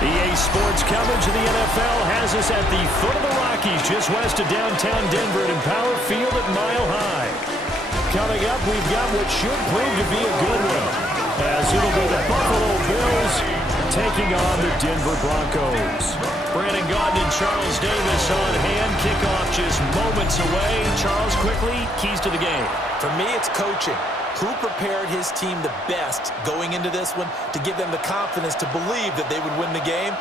EA Sports coverage of the NFL has us at the foot of the Rockies, just west of downtown Denver at Empower Field at Mile High. Coming up, we've got what should prove to be a good one, as it'll be the Buffalo Bills taking on the Denver Broncos. Brandon Gaudin and Charles Davis on hand. Kickoff just moments away. Charles, quickly, keys to the game. For me, it's coaching. Who prepared his team the best going into this one to give them the confidence to believe that they would win the game?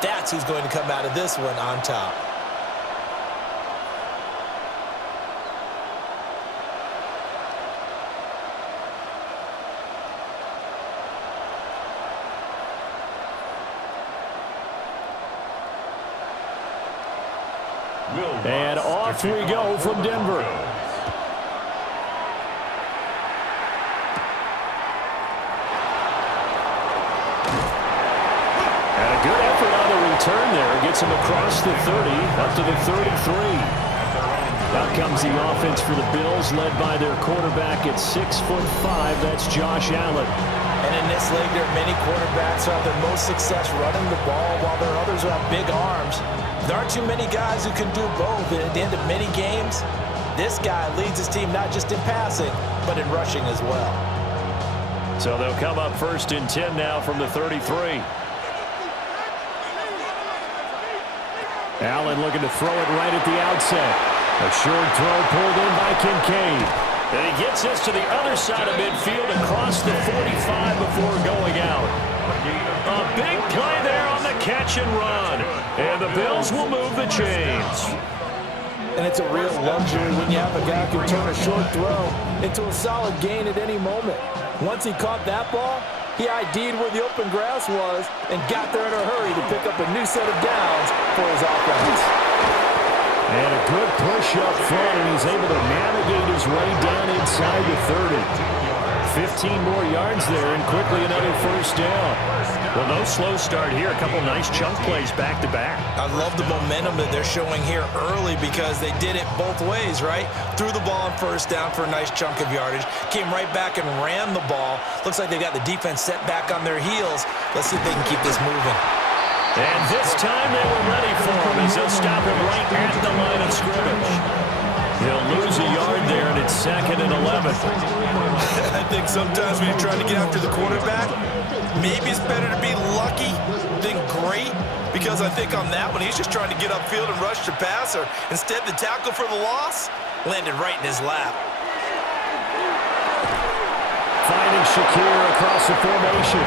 That's who's going to come out of this one on top. And off we go from Denver. And a good effort on the return there. Gets him across the 30, up to the 33. Out comes the offense for the Bills, led by their quarterback at 6'5". That's Josh Allen. And in this league, there are many quarterbacks who have their most success running the ball, while there are others who have big arms. There aren't too many guys who can do both. And at the end of many games, this guy leads his team not just in passing, but in rushing as well. So they'll come up first and 10 now from the 33. Allen looking to throw it right at the outset. A short throw pulled in by Kincaid. And he gets this to the other side of midfield across the 45 before going out. A big play there on the catch and run. And the Bills will move the chains. And it's a real luxury when you have a guy who can turn a short throw into a solid gain at any moment. Once he caught that ball, he ID'd where the open grass was and got there in a hurry to pick up a new set of downs for his offense. And a good push up front, and he's able to navigate his way down inside the 30. 15 more yards there, and quickly another first down. Well, no slow start here. A couple nice chunk plays back-to-back. I love the momentum that they're showing here early because they did it both ways, right? Threw the ball on first down for a nice chunk of yardage. Came right back and ran the ball. Looks like they got the defense set back on their heels. Let's see if they can keep this moving. And this time they were ready for him as they'll stop him right at the line of scrimmage. He'll lose a yard there, and it's 2nd and 11. I think sometimes when you're trying to get after the quarterback, maybe it's better to be lucky than great, because I think on that one, he's just trying to get upfield and rush the passer. Instead, the tackle for the loss landed right in his lap. Finding Shakir across the formation.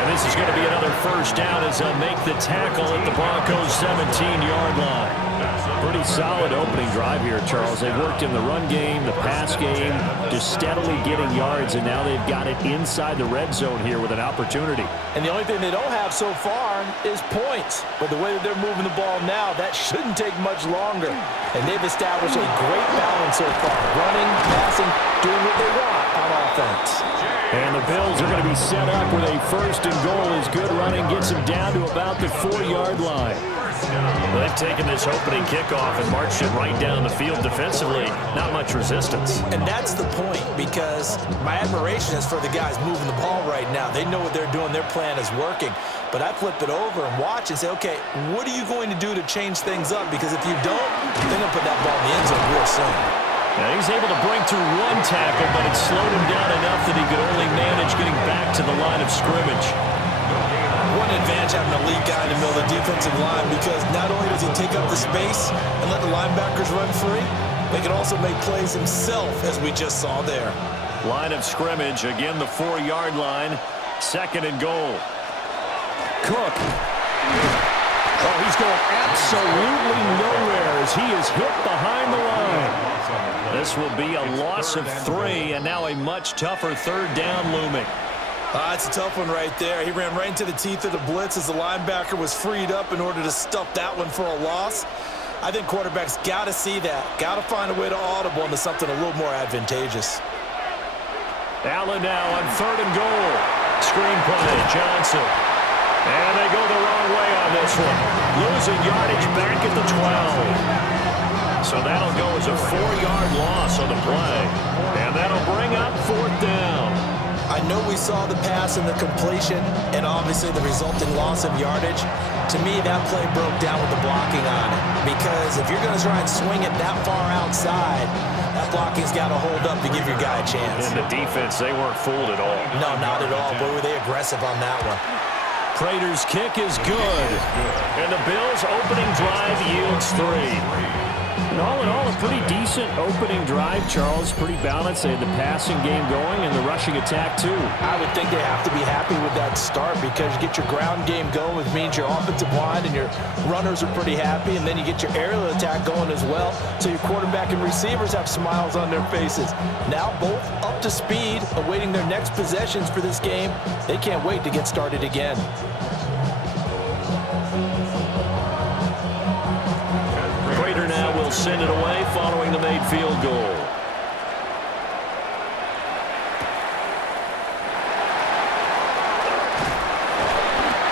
And this is going to be another first down as they'll make the tackle at the Broncos' 17-yard line. Pretty solid opening drive here, Charles. They've worked in the run game, the pass game, just steadily getting yards, and now they've got it inside the red zone here with an opportunity. And the only thing they don't have so far is points. But the way that they're moving the ball now, that shouldn't take much longer. And they've established a great balance so far. Running, passing, doing what they want on offense. And the Bills are going to be set up with a first and goal as good running gets them down to about the 4-yard line. Well, they've taken this opening kickoff and marched it right down the field defensively. Not much resistance. And that's the point, because my admiration is for the guys moving the ball right now. They know what they're doing. Their plan is working. But I flip it over and watch and say, okay, what are you going to do to change things up? Because if you don't, they're going to put that ball in the end zone real soon. Now he's able to bring through one tackle, but it slowed him down enough that he could only manage getting back to the line of scrimmage. One advantage having a lead guy in the middle of the defensive line, because not only does he take up the space and let the linebackers run free, but he can also make plays himself, as we just saw there. Line of scrimmage, again the 4-yard line, 2nd and goal. Cook. Oh, he's going absolutely nowhere as he is hit behind the line. This will be a loss of 3, and now a much tougher 3rd down looming. It's a tough one right there. He ran right into the teeth of the blitz as the linebacker was freed up in order to stuff that one for a loss. I think quarterbacks got to see that. Got to find a way to audible into something a little more advantageous. Allen now on 3rd and goal. Screen play, Johnson. And they go the wrong way on this one. Losing yardage back at the 12. So that'll go as a 4-yard loss on the play. And that'll bring up 4th down. I I know we saw the pass and the completion and obviously the resulting loss of yardage. To me, that play broke down with the blocking on it. Because if you're going to try and swing it that far outside, that blocking's got to hold up to give your guy a chance. In the defense, they weren't fooled at all. No, not at all. Boy, were they aggressive on that one. Prater's kick is good. And the Bills' opening drive yields 3. And all in all, a pretty decent opening drive, Charles. Pretty balanced. They had the passing game going and the rushing attack, too. I would think they have to be happy with that start because you get your ground game going, which means your offensive line and your runners are pretty happy, and then you get your aerial attack going as well, so your quarterback and receivers have smiles on their faces. Now both up to speed, awaiting their next possessions for this game. They can't wait to get started again. Prater now will send it away following the made field goal.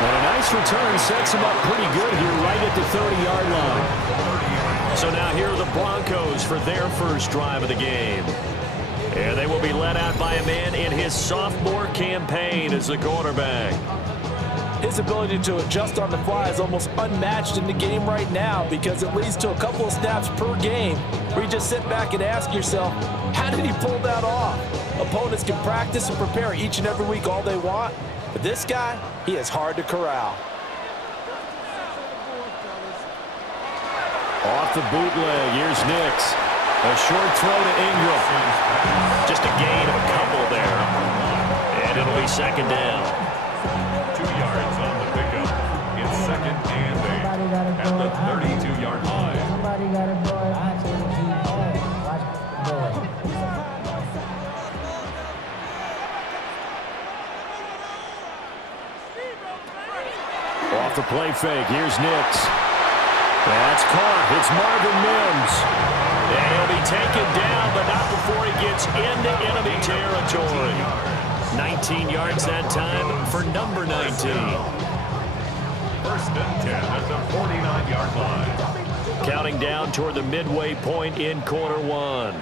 And a nice return sets him up pretty good here right at the 30-yard line. So now here are the Broncos for their first drive of the game. And they will be led out by a man in his sophomore campaign as the quarterback. His ability to adjust on the fly is almost unmatched in the game right now because it leads to a couple of snaps per game where you just sit back and ask yourself, how did he pull that off? Opponents can practice and prepare each and every week all they want, but this guy, he is hard to corral. Off the bootleg, here's Nix. A short throw to Ingram. Just a gain of a couple there. And it'll be second down. 2 yards on the pickup. It's second and 8 at the 32-yard line. Somebody got a boy. I tell you, watch the boy. Off the play fake, here's Nix. That's caught. It's Marvin Mims. And he'll be taken down, but not before he gets into enemy territory. 19 yards that time for number 19. First and 10 at the 49-yard line. Counting down toward the midway point in quarter one.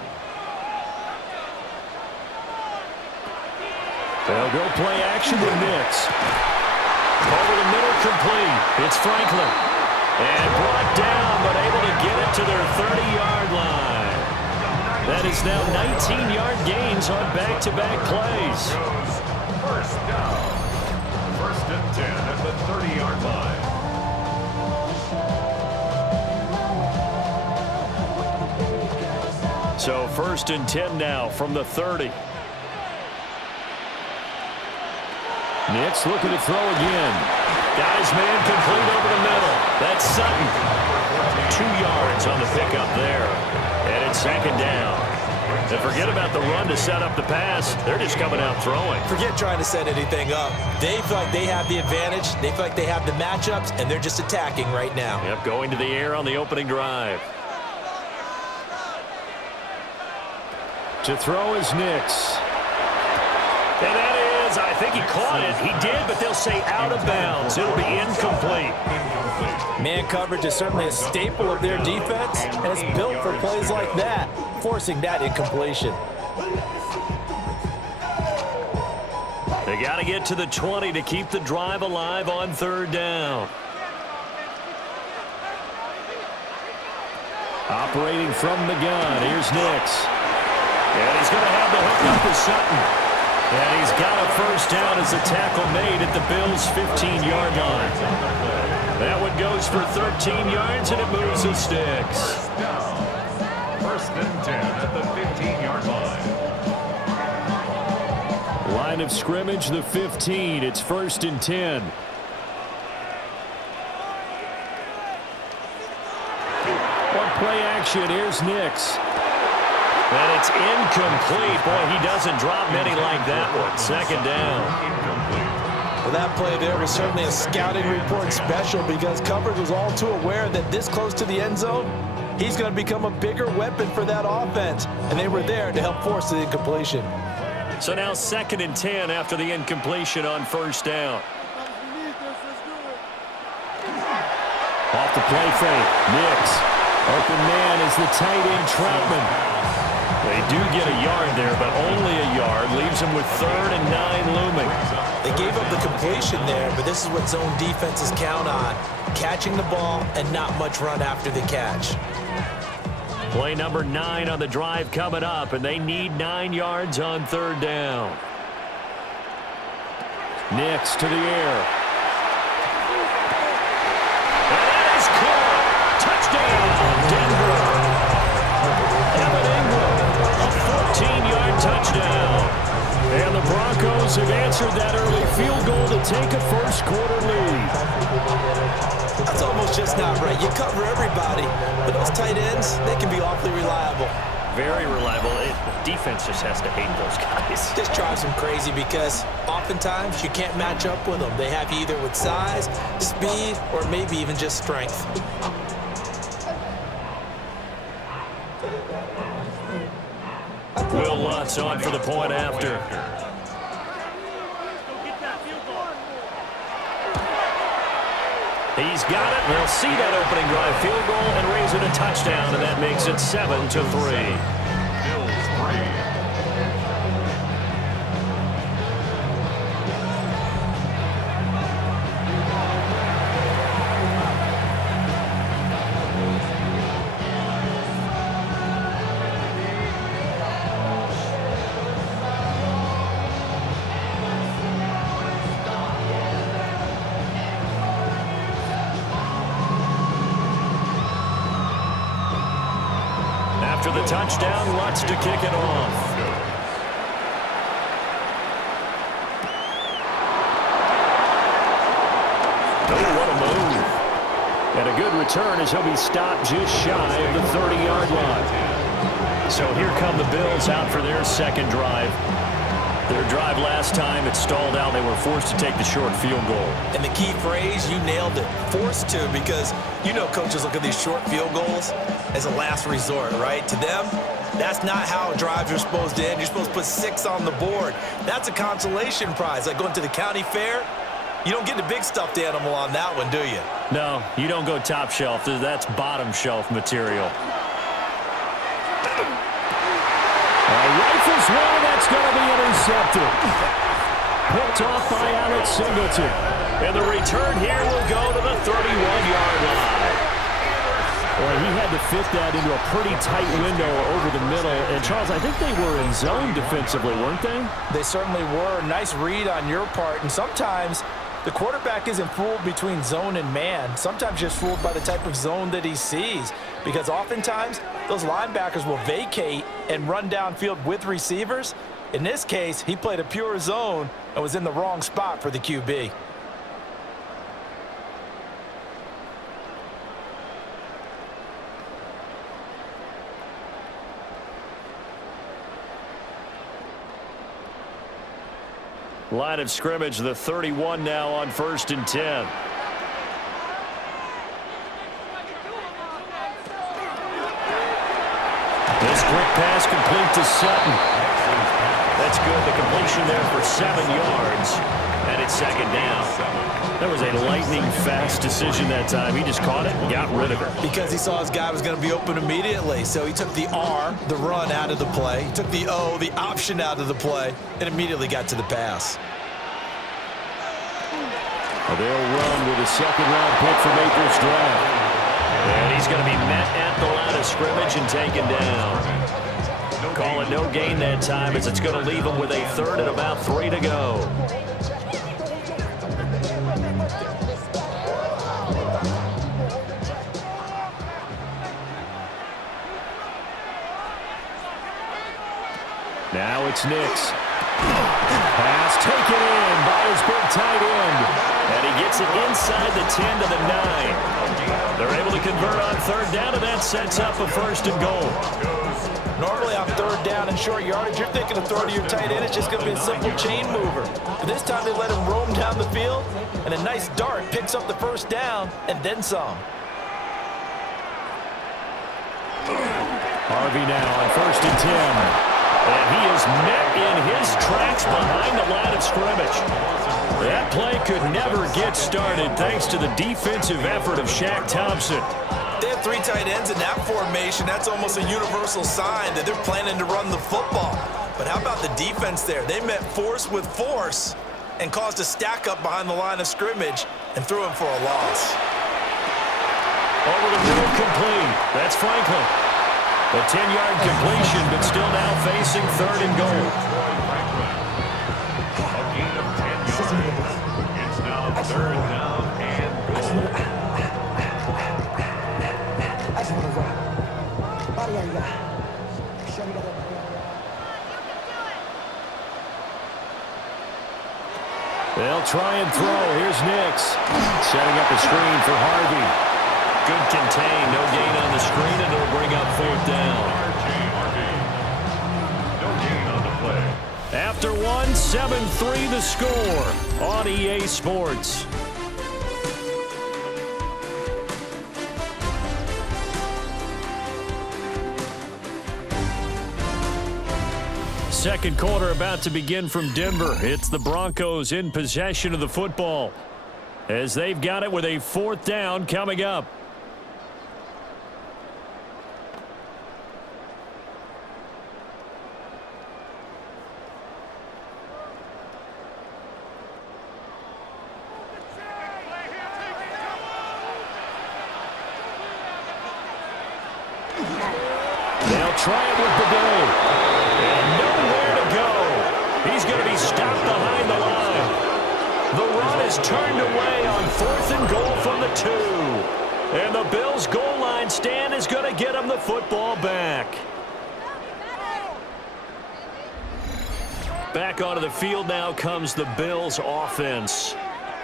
They'll go play action with Nix. Over the middle, complete. It's Franklin. And brought down, but able to get it to their 30-yard line. That is now 19-yard gains on back-to-back plays. First down. First and 10 at the 30-yard line. So first and 10 now from the 30. Nix looking to throw again. Got his man complete over the middle. That's Sutton. 2 yards on the pickup there. And it's second down. And forget about the run to set up the pass. They're just coming out throwing. Forget trying to set anything up. They feel like they have the advantage. They feel like they have the matchups, and they're just attacking right now. Yep, going to the air on the opening drive. To throw is Nix. And that is, I think he caught it. He did, but they'll say out of bounds. It'll be incomplete. Man coverage is certainly a staple of their defense, and it's built for plays like that, forcing that incompletion. They got to get to the 20 to keep the drive alive on third down. Operating from the gun, here's Nix. And he's going to have the hook up to Sutton. And he's got a first down as the tackle made at the Bills' 15-yard line. That one goes for 13 yards, and it moves the sticks. First and 10 at the 15-yard line. Line of scrimmage, the 15. It's first and 10. On play action, here's Nix. And it's incomplete. Boy, he doesn't drop many like that one. Second down. Well, that play there was certainly a scouting report special because coverage was all too aware that this close to the end zone, he's going to become a bigger weapon for that offense. And they were there to help force the incompletion. So now second and 10 after the incompletion on first down. Off the play fake, Nix. Open man is the tight end Troutman. They do get a yard there, but only a yard. Leaves them with 3rd and 9 looming. They gave up the completion there, but this is what zone defenses count on. Catching the ball and not much run after the catch. Play number 9 on the drive coming up, and they need 9 yards on 3rd down. Nix to the air. And that is caught. Touchdown, Denver. Evan Ingram, a 14-yard touchdown. And the Broncos have answered that early field goal to take a first-quarter lead. That's almost just not right. You cover everybody, but those tight ends, they can be awfully reliable. Very reliable. Defense just has to hate those guys. This drives them crazy because oftentimes you can't match up with them. They have you either with size, speed, or maybe even just strength. Will Lutz on for the point after. He's got it. They'll see that opening drive field goal and raise it a touchdown, and that makes it 7-3. After the touchdown, Lutz to kick it off. Oh, what a move. And a good return as he'll be stopped just shy of the 30-yard line. So here come the Bills out for their second drive. Their drive last time, it stalled out. They were forced to take the short field goal. And the key phrase, you nailed it, forced to, because you know coaches look at these short field goals as a last resort, right? To them, that's not how drives are supposed to end. You're supposed to put 6 on the board. That's a consolation prize, like going to the county fair. You don't get the big stuffed animal on that one, do you? No, you don't go top shelf. That's bottom shelf material. Rifles one, that's going to be intercepted. Picked off by Alex Singleton. And the return here will go to the 31-yard line. Well, he had to fit that into a pretty tight window over the middle. And, Charles, I think they were in zone defensively, weren't they? They certainly were. Nice read on your part. And sometimes the quarterback isn't fooled between zone and man. Sometimes just fooled by the type of zone that he sees. Because oftentimes, those linebackers will vacate and run downfield with receivers. In this case, he played a pure zone and was in the wrong spot for the QB. Line of scrimmage, the 31 now on 1st and 10. This quick pass complete to Sutton. That's good. The completion there for 7 yards. And it's 2nd down. That was a lightning-fast decision that time. He just caught it and got rid of it. Because he saw his guy was going to be open immediately. So he took the R, the run, out of the play. He took the O, the option, out of the play, and immediately got to the pass. Well, they'll run with a 2nd-round pick from April's draft. And he's going to be met at the line of scrimmage and taken down. Call it no gain that time as it's going to leave him with a 3rd and about 3 to go. Now it's Nix. Pass taken in by his big tight end. And he gets it inside the 10 to the 9. They're able to convert on 3rd down, and that sets up a 1st and goal. Normally on 3rd down and short yardage, you're thinking of throw to your tight end. It's just going to be a simple chain mover. But this time they let him roam down the field, and a nice dart picks up the 1st down and then some. Harvey now on 1st and 10. And he is met in his tracks behind the line of scrimmage. That play could never get started thanks to the defensive effort of Shaq Thompson. they have 3 tight ends in that formation. That's almost a universal sign that they're planning to run the football. But how about the defense there? They met force with force and caused a stack up behind the line of scrimmage and threw him for a loss. Over the middle, complete. That's Franklin. A 10-yard completion, but still now facing 3rd and goal. A gain of 10 yards. It's now 3rd down and goal. They'll try and throw. Here's Nix. Setting up a screen for Harvey. Good contain. No gain on the screen, and it'll bring up 4th down. No gain on the play. After 1, 7-3 the score on EA Sports. Second quarter about to begin from Denver. It's the Broncos in possession of the football as they've got it with a 4th down coming up. They'll try it with the day. And nowhere to go. He's going to be stopped behind the line. The run is turned away on 4th and goal from the 2. And the Bills' goal line stand is going to get him the football back. Back onto the field now comes the Bills' offense.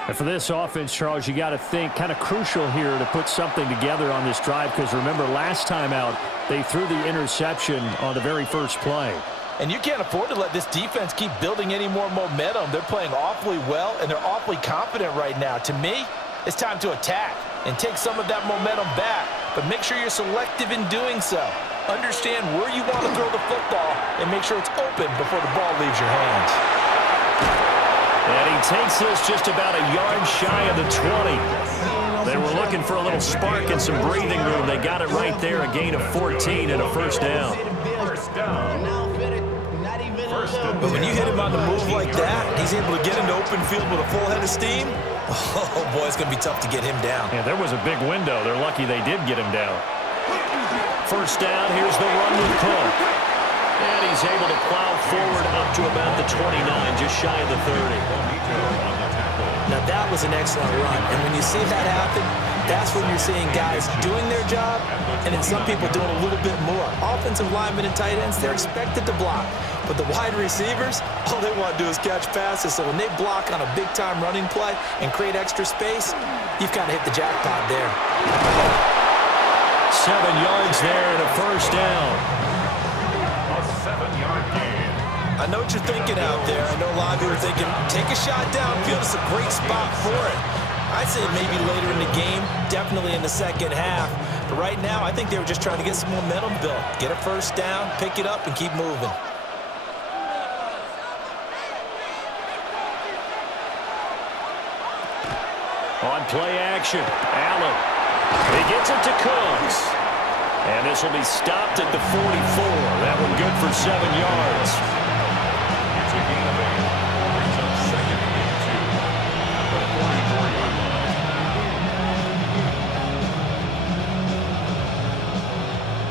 And for this offense, Charles, you got to think kind of crucial here to put something together on this drive, because remember last time out they threw the interception on the very first play. And you can't afford to let this defense keep building any more momentum. They're playing awfully well, and they're awfully confident right now. To me, it's time to attack and take some of that momentum back, but make sure you're selective in doing so. Understand where you want to throw the football and make sure it's open before the ball leaves your hands. And he takes this just about a yard shy of the 20. They were looking for a little spark and some breathing room. They got it right there, a gain of 14 and a 1st down. But when you hit him on the move like that, he's able to get into open field with a full head of steam. Oh, boy, it's going to be tough to get him down. Yeah, there was a big window. They're lucky they did get him down. 1st down, here's the run with Cook. And he's able to plow forward up to about the 29, just shy of the 30. Now, that was an excellent run. And when you see that happen, that's when you're seeing guys doing their job and then some people doing a little bit more. Offensive linemen and tight ends, they're expected to block. But the wide receivers, all they want to do is catch passes. So when they block on a big-time running play and create extra space, you've kind of hit the jackpot there. 7 yards there and a 1st down. A 7-yard gain. I know what you're thinking out there. I know a lot of you are thinking, take a shot downfield. It's a great spot for it. I'd say maybe later in the game, definitely in the second half. But right now, I think they were just trying to get some momentum built. Get a 1st down, pick it up, and keep moving. On play action, Allen. He gets it to Cooks. And this will be stopped at the 44. That one good for 7 yards. It's a gain of 8. Brings up 2nd and 2. At the 44-yard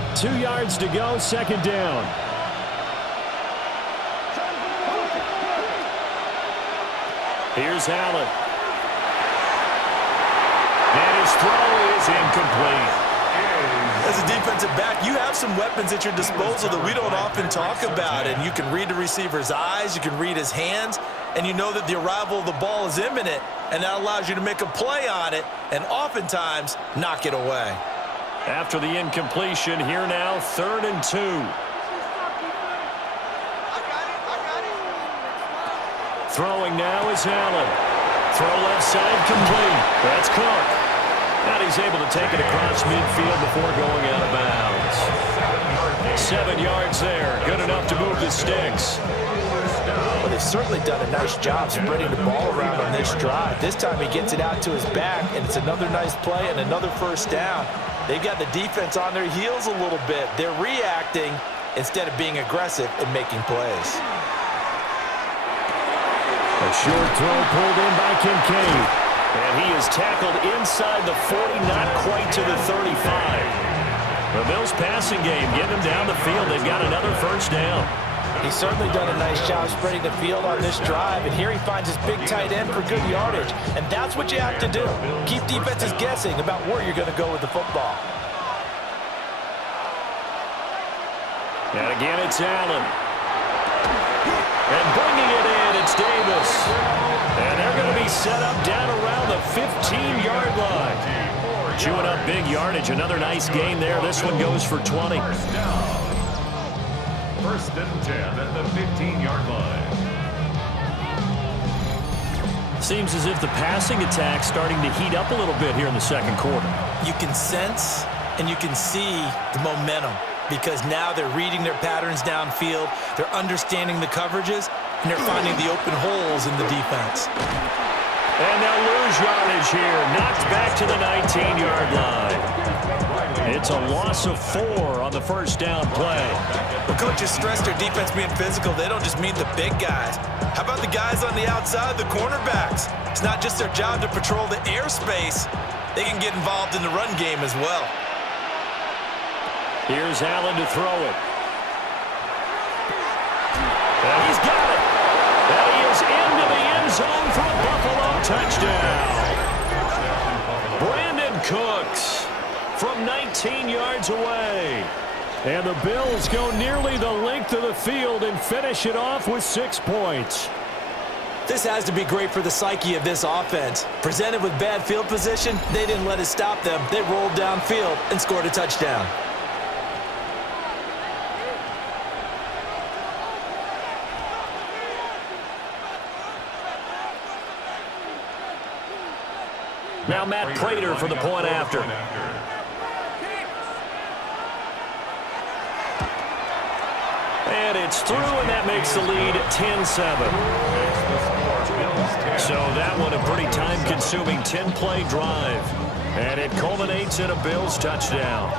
line. 2 yards to go, 2nd down. Here's Allen. And his throw is incomplete. As a defensive back, you have some weapons at your disposal that we don't often talk about. And you can read the receiver's eyes, you can read his hands, and you know that the arrival of the ball is imminent, and that allows you to make a play on it and oftentimes knock it away. After the incompletion, here now, 3rd and 2. Throwing now is Allen. Throw left side complete. That's Cook. And he's able to take it across midfield before going out of bounds. 7 yards there. Good enough to move the sticks. Well, they've certainly done a nice job spreading the ball around on this drive. This time he gets it out to his back, and it's another nice play and another 1st down. They've got the defense on their heels a little bit. They're reacting instead of being aggressive and making plays. A short throw pulled in by Kincaid. And he is tackled inside the 40, not quite to the 35. The Bills passing game getting them down the field. They've got another first down. He's certainly done a nice job spreading the field on this drive, and here he finds his big tight end for good yardage. And that's what you have to do. Keep defenses guessing about where you're going to go with the football. And again, it's Allen. And bringing it in, it's Davis. And they're going to be set up down around the 15-yard line. Chewing up big yardage. Another nice gain there. This one goes for 20. First and 10 at the 15-yard line. Seems as if the passing attack's starting to heat up a little bit here in the second quarter. You can sense and you can see the momentum because now they're reading their patterns downfield, they're understanding the coverages, and they're finding the open holes in the defense. And they'll lose yardage here. Knocked back to the 19-yard line. It's a loss of 4 on the first down play. The coaches stress their defense being physical. They don't just mean the big guys. How about the guys on the outside, the cornerbacks? It's not just their job to patrol the airspace. They can get involved in the run game as well. Here's Allen to throw it. And he's got it. And he is into the end zone for a Buffalo touchdown. Brandon Cooks from 19 yards away. And the Bills go nearly the length of the field and finish it off with 6 points. This has to be great for the psyche of this offense. Presented with bad field position, they didn't let it stop them. They rolled downfield and scored a touchdown. Now Matt Prater for the point after. And it's through, and that makes the lead 10-7. So that one a pretty time-consuming 10-play drive. And it culminates in a Bills touchdown.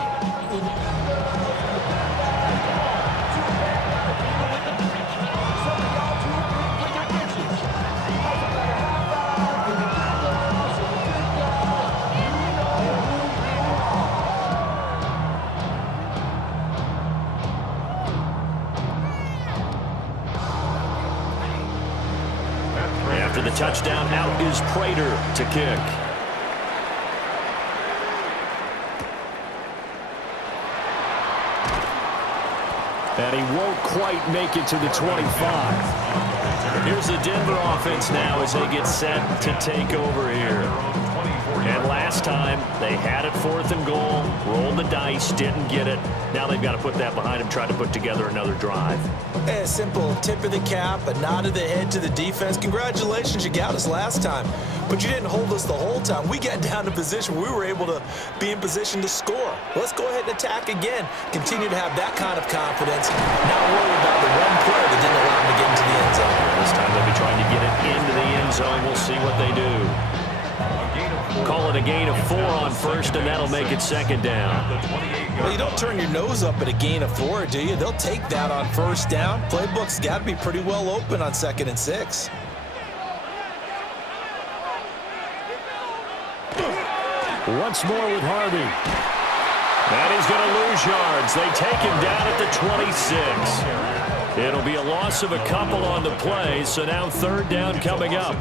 After the touchdown, out is Prater to kick. And he won't quite make it to the 25. Here's the Denver offense now as they get set to take over here. And last time, they had it 4th and goal, rolled the dice, didn't get it. Now they've got to put that behind them, try to put together another drive. A simple tip of the cap, a nod of the head to the defense. Congratulations, you got us last time. But you didn't hold us the whole time. We got down to position where we were able to be in position to score. Let's go ahead and attack again. Continue to have that kind of confidence. Not worry about the one play that didn't allow them to get into the end zone. This time they'll be trying to get it into the end zone. We'll see what they do. Call it a gain of 4 on first, and that'll make it second down. Well, you don't turn your nose up at a gain of 4, do you? They'll take that on first down. Playbook's got to be pretty well open on 2nd and 6. Once more with Harvey. And he's going to lose yards. They take him down at the 26. It'll be a loss of a couple on the play, so now 3rd down coming up.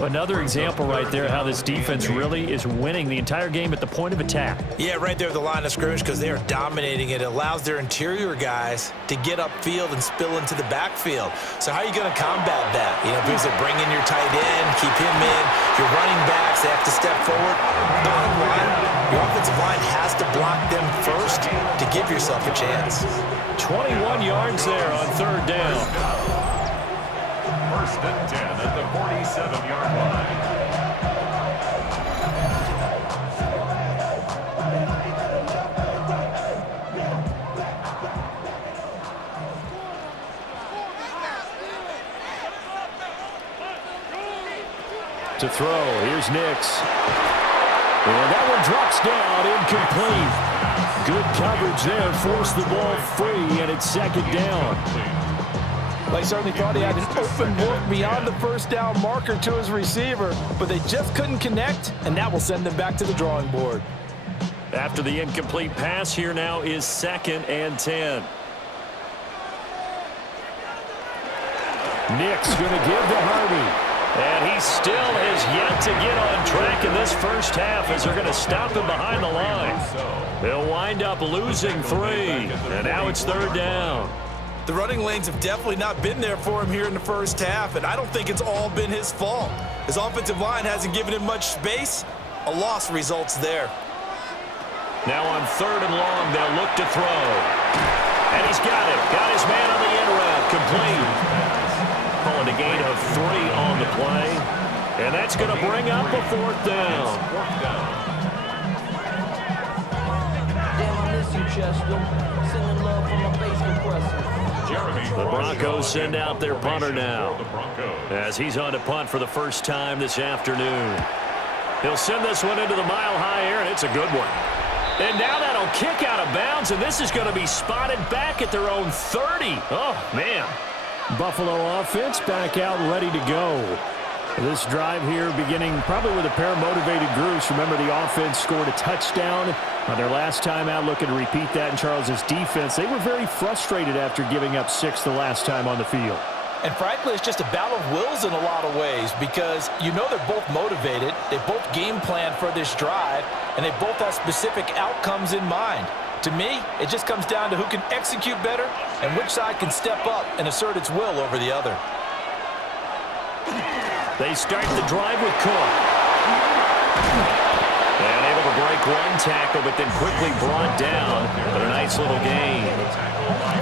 Another example right there how this defense really is winning the entire game at the point of attack. Yeah, right there at the line of scrimmage because they are dominating it. It allows their interior guys to get upfield and spill into the backfield. So how are you going to combat that? You know, because they bring in your tight end, keep him in. Your running backs, they have to step forward. Bottom line, your offensive line has to block them first to give yourself a chance. 21 yards there on 3rd down. First and 10 at the 47-yard line. To throw, here's Nix. And that one drops down, incomplete. Good coverage there, forced the ball free, and it's second down. They certainly thought he had an open look beyond the first down marker to his receiver, but they just couldn't connect, and that will send them back to the drawing board. After the incomplete pass, here now is 2nd and 10. Nick's going to give to Harvey. And he still has yet to get on track in this first half as they're going to stop him behind the line. They'll wind up losing 3, and now it's 3rd down. The running lanes have definitely not been there for him here in the first half, and I don't think it's all been his fault. His offensive line hasn't given him much space. A loss results there. Now on 3rd and long, they'll look to throw. And he's got it. Got his man on the in route. Complete. Calling a gain of 3 on the play. And that's going to bring up a 4th down. The Broncos send out their punter now, as he's on to punt for the first time this afternoon. He'll send this one into the mile-high air, and it's a good one. And now that'll kick out of bounds, and this is going to be spotted back at their own 30. Oh, man. Buffalo offense back out and ready to go. This drive here beginning probably with a pair of motivated groups. Remember, the offense scored a touchdown on their last time out. Looking to repeat that in Charles's defense. They were very frustrated after giving up 6 the last time on the field. And frankly, it's just a battle of wills in a lot of ways because you know they're both motivated. They both game plan for this drive, and they both have specific outcomes in mind. To me, it just comes down to who can execute better and which side can step up and assert its will over the other. They start the drive with Cook. And able to break one tackle, but then quickly brought down. But a nice little gain.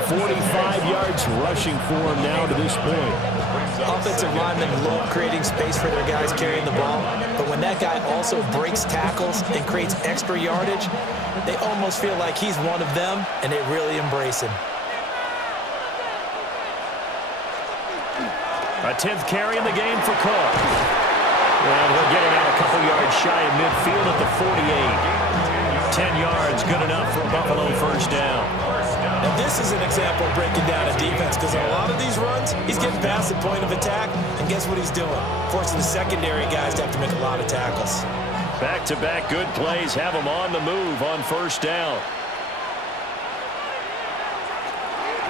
45 yards rushing for him now to this point. Offensive linemen love creating space for their guys carrying the ball, but when that guy also breaks tackles and creates extra yardage, they almost feel like he's one of them, and they really embrace him. A 10th carry in the game for Cook. And he'll get it out a couple yards shy of midfield at the 48. 10 yards, good enough for a Buffalo first down. Now this is an example of breaking down a defense because on a lot of these runs, he's getting past the point of attack, and guess what he's doing? Forcing the secondary guys to have to make a lot of tackles. Back-to-back good plays have him on the move on first down.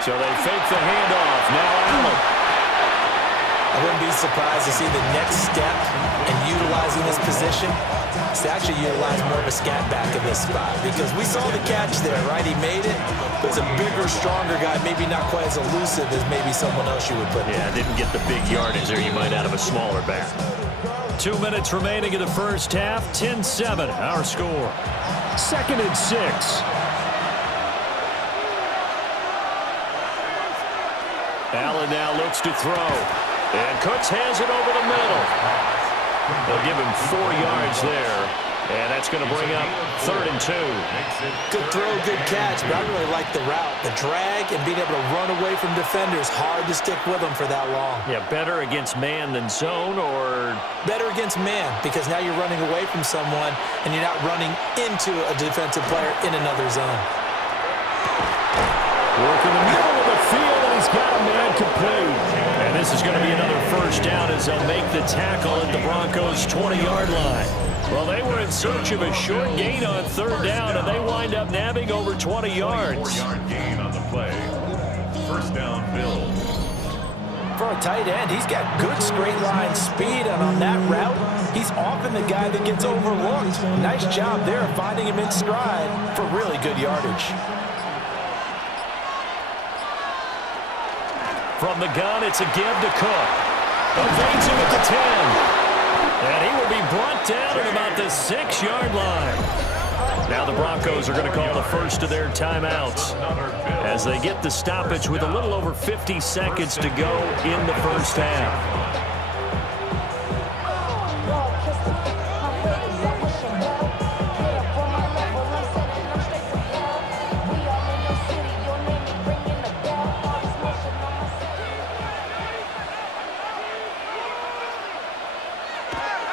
So they fake the handoff. Now Allen. I wouldn't be surprised to see the next step in utilizing this position is to actually utilize more of a scat back in this spot because we saw the catch there, right? He made it, but it's a bigger, stronger guy, maybe not quite as elusive as maybe someone else you would put there. Yeah, didn't get the big yardage there you might out of a smaller back. 2 minutes remaining in the first half, 10-7, our score. 2nd and 6. Allen now looks to throw. And Cooks has it over the middle. They'll give him 4 yards there. And that's going to bring up 3rd and 2. Good throw, good catch, but I really like the route. The drag and being able to run away from defenders, hard to stick with them for that long. Yeah, better against man than zone, or? Better against man, because now you're running away from someone and you're not running into a defensive player in another zone. Work in the middle of the field, and he's got a man complete. And this is going to be another first down as they'll make the tackle at the Broncos' 20-yard line. Well, they were in search of a short gain on 3rd down, and they wind up nabbing over 20 yards. 4-yard gain on the play. First down, Bills. For a tight end, he's got good straight line speed, and on that route, he's often the guy that gets overlooked. Nice job there finding him in stride for really good yardage. From the gun, it's a give to Cook. Evades him at the 10. And he will be brought down at about the 6-yard line. Now the Broncos are going to call the first of their timeouts as they get the stoppage with a little over 50 seconds to go in the first half.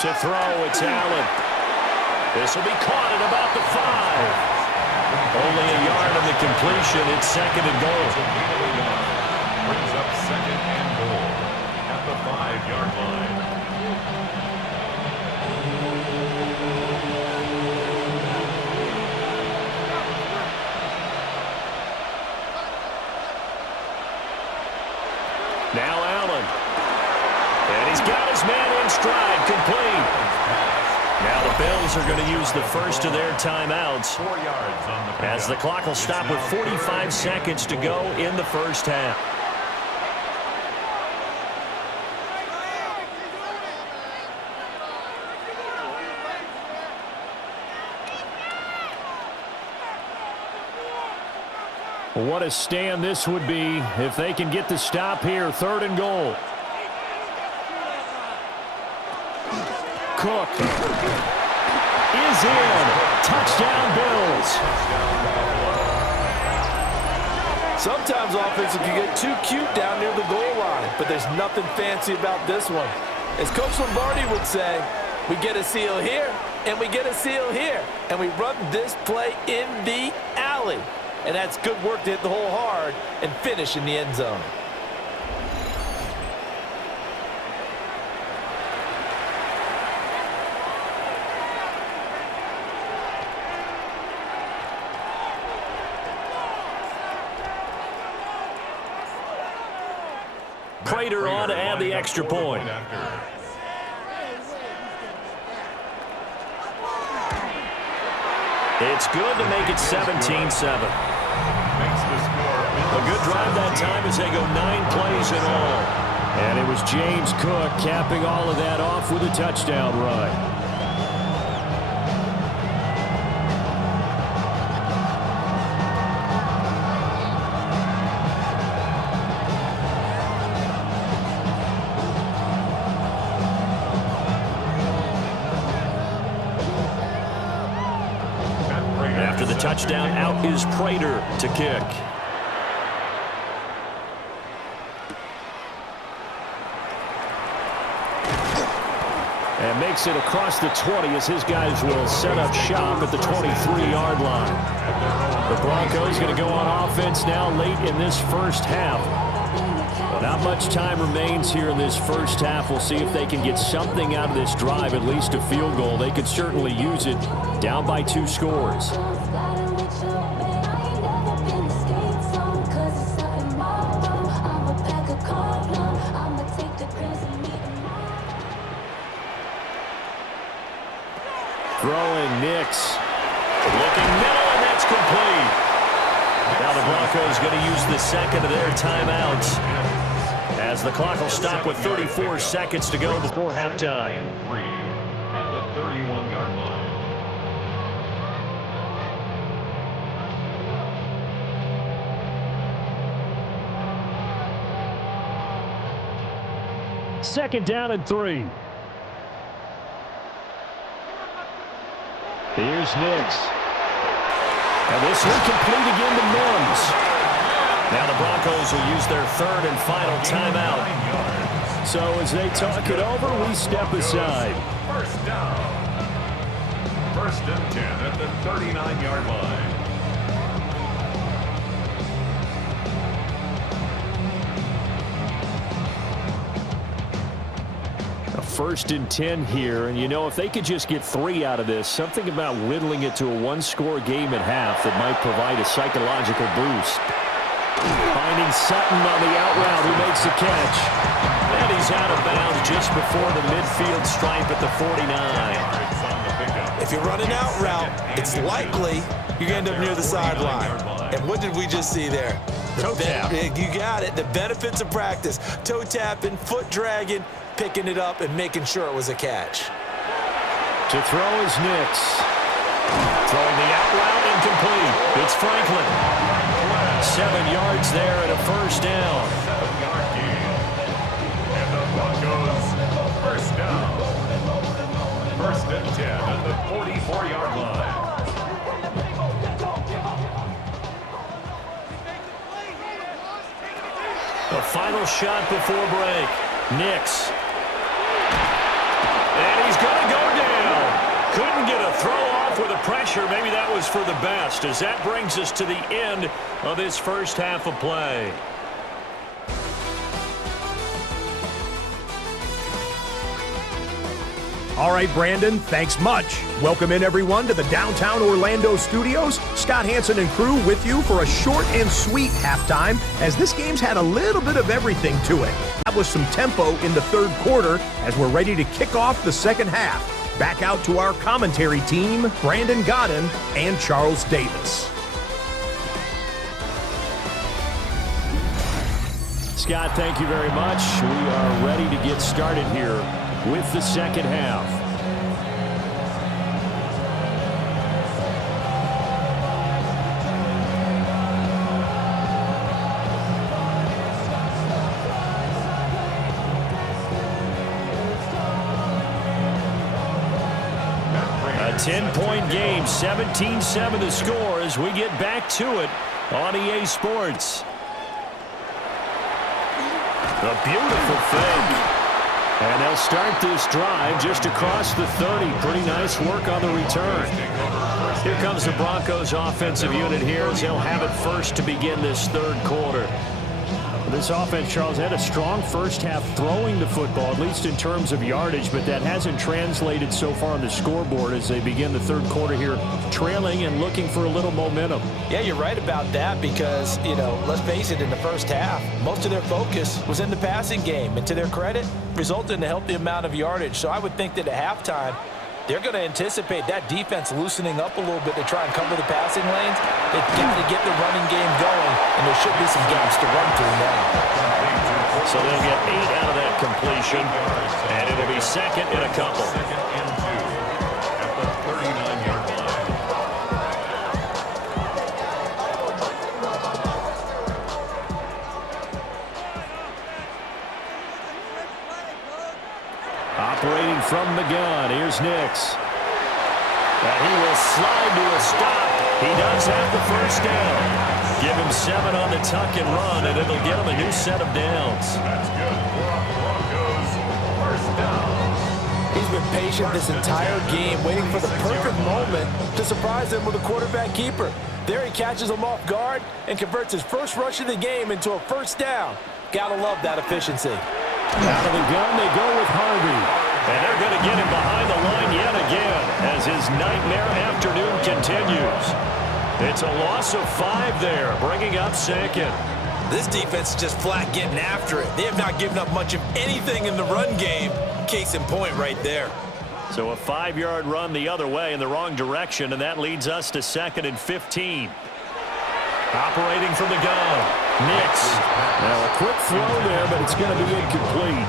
To throw, it's Allen. This will be caught at about the 5. Only a yard on the completion. It's 2nd and goal. Brings up 2nd and goal at the 5-yard line. Now Allen. And he's got his man in stride, complete. Now the Bills are going to use the first of their timeouts 4 yards on the pickup. as the clock will stop with 45 seconds to go in the first half. What a stand this would be if they can get the stop here. 3rd and goal. Cook is in. Touchdown, Bills. Sometimes offenses can get too cute down near the goal line, but there's nothing fancy about this one. As Coach Lombardi would say, we get a seal here, and we get a seal here, and we run this play in the alley. And that's good work to hit the hole hard and finish in the end zone. Prater on to add the extra point. It's good to make it 17-7. A good drive that time as they go 9 plays in all. And it was James Cook capping all of that off with a touchdown run. After the touchdown, out is Prater to kick. And makes it across the 20 as his guys will set up shop at the 23-yard line. The Broncos going to go on offense now late in this first half. Well, not much time remains here in this first half. We'll see if they can get something out of this drive, at least a field goal. They could certainly use it down by 2 scores. Throwing Nix. Looking middle, and that's complete. Now the Broncos going to use the second of their timeouts as the clock will stop with 34 seconds to go before halftime. 3 at the 31-yard line. Second down and 3. Here's Nix. And this one complete again to Mims. Now the Broncos will use their 3rd and final timeout. So as they talk it over, we step aside. First down. 1st and 10 at the 39-yard line. A 1st and 10 here, and you know, if they could just get 3 out of this, something about whittling it to a 1-score game at half that might provide a psychological boost. Finding Sutton on the out route, who makes the catch. And he's out of bounds just before the midfield stripe at the 49. If you run an out route, it's likely you're going to end up near the sideline. And what did we just see there? Toe tap. You got it. The benefits of practice. Toe tapping, foot dragging, picking it up, and making sure it was a catch. To throw is Nix. Throwing the out route incomplete. It's Franklin. 7 yards there and a first down. 7-yard gain. And the Broncos first down. 1st and 10 at the 44-yard line. The final shot before break. Nix. And he's going to go down. Couldn't get a throw off with the pressure. Maybe that was for the best, as that brings us to the end of this first half of play. All right, Brandon, thanks much. Welcome in, everyone, to the downtown Orlando studios. Scott Hansen and crew with you for a short and sweet halftime, as this game's had a little bit of everything to it. That was some tempo in the third quarter as we're ready to kick off the second half. Back out to our commentary team, Brandon Godden and Charles Davis. Scott, thank you very much. We are ready to get started here with the second half. A 10-point game, 17-7 the score as we get back to it on EA Sports. A beautiful fake. And they'll start this drive just across the 30. Pretty nice work on the return. Here comes the Broncos offensive unit here as they'll have it first to begin this third quarter. This offense, Charles, had a strong first half throwing the football, at least in terms of yardage, but that hasn't translated so far on the scoreboard as they begin the third quarter here, trailing and looking for a little momentum. Yeah, you're right about that because, let's face it, in the first half, most of their focus was in the passing game, and to their credit, resulted in a healthy amount of yardage. So I would think that at halftime, they're going to anticipate that defense loosening up a little bit to try and cover the passing lanes. They've got to get the running game going, and there should be some gaps to run through now. So they'll get 8 out of that completion, and it'll be second and a couple. Second and 2 at the 39-yard line. Operating from the gun, here's Nix. And he will slide to a stop. He does have the first down. Give him 7 on the tuck and run, and it'll get him a new set of downs. That's good for the Broncos. First down. He's been patient this entire game, waiting for the perfect moment to surprise them with a quarterback keeper. There he catches him off guard and converts his first rush of the game into a first down. Gotta love that efficiency. Out of the gun, they go with Harvey. And they're going to get him behind the line yet again as his nightmare afternoon continues. It's a loss of 5 there, bringing up second. This defense is just flat getting after it. They have not given up much of anything in the run game. Case in point right there. So a 5-yard run the other way in the wrong direction, and that leads us to 2nd and 15. Operating from the gun, Nix. Now a quick throw there, but it's going to be incomplete.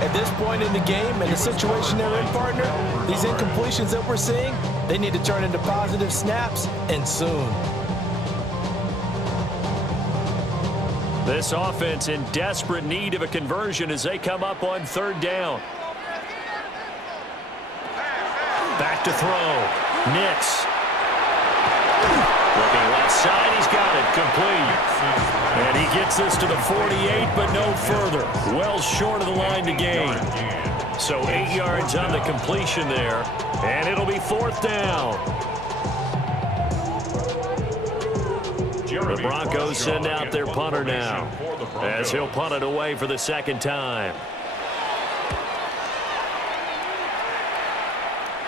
At this point in the game and the situation they're in, partner, these incompletions that we're seeing, they need to turn into positive snaps, and soon. This offense in desperate need of a conversion as they come up on 3rd down. Back to throw. Nix. Looking left side, he's got it, complete. And he gets this to the 48, but no further. Well short of the line to gain. So 8 yards on the completion there, and it'll be 4th down. The Broncos send out their punter now, as he'll punt it away for the 2nd time.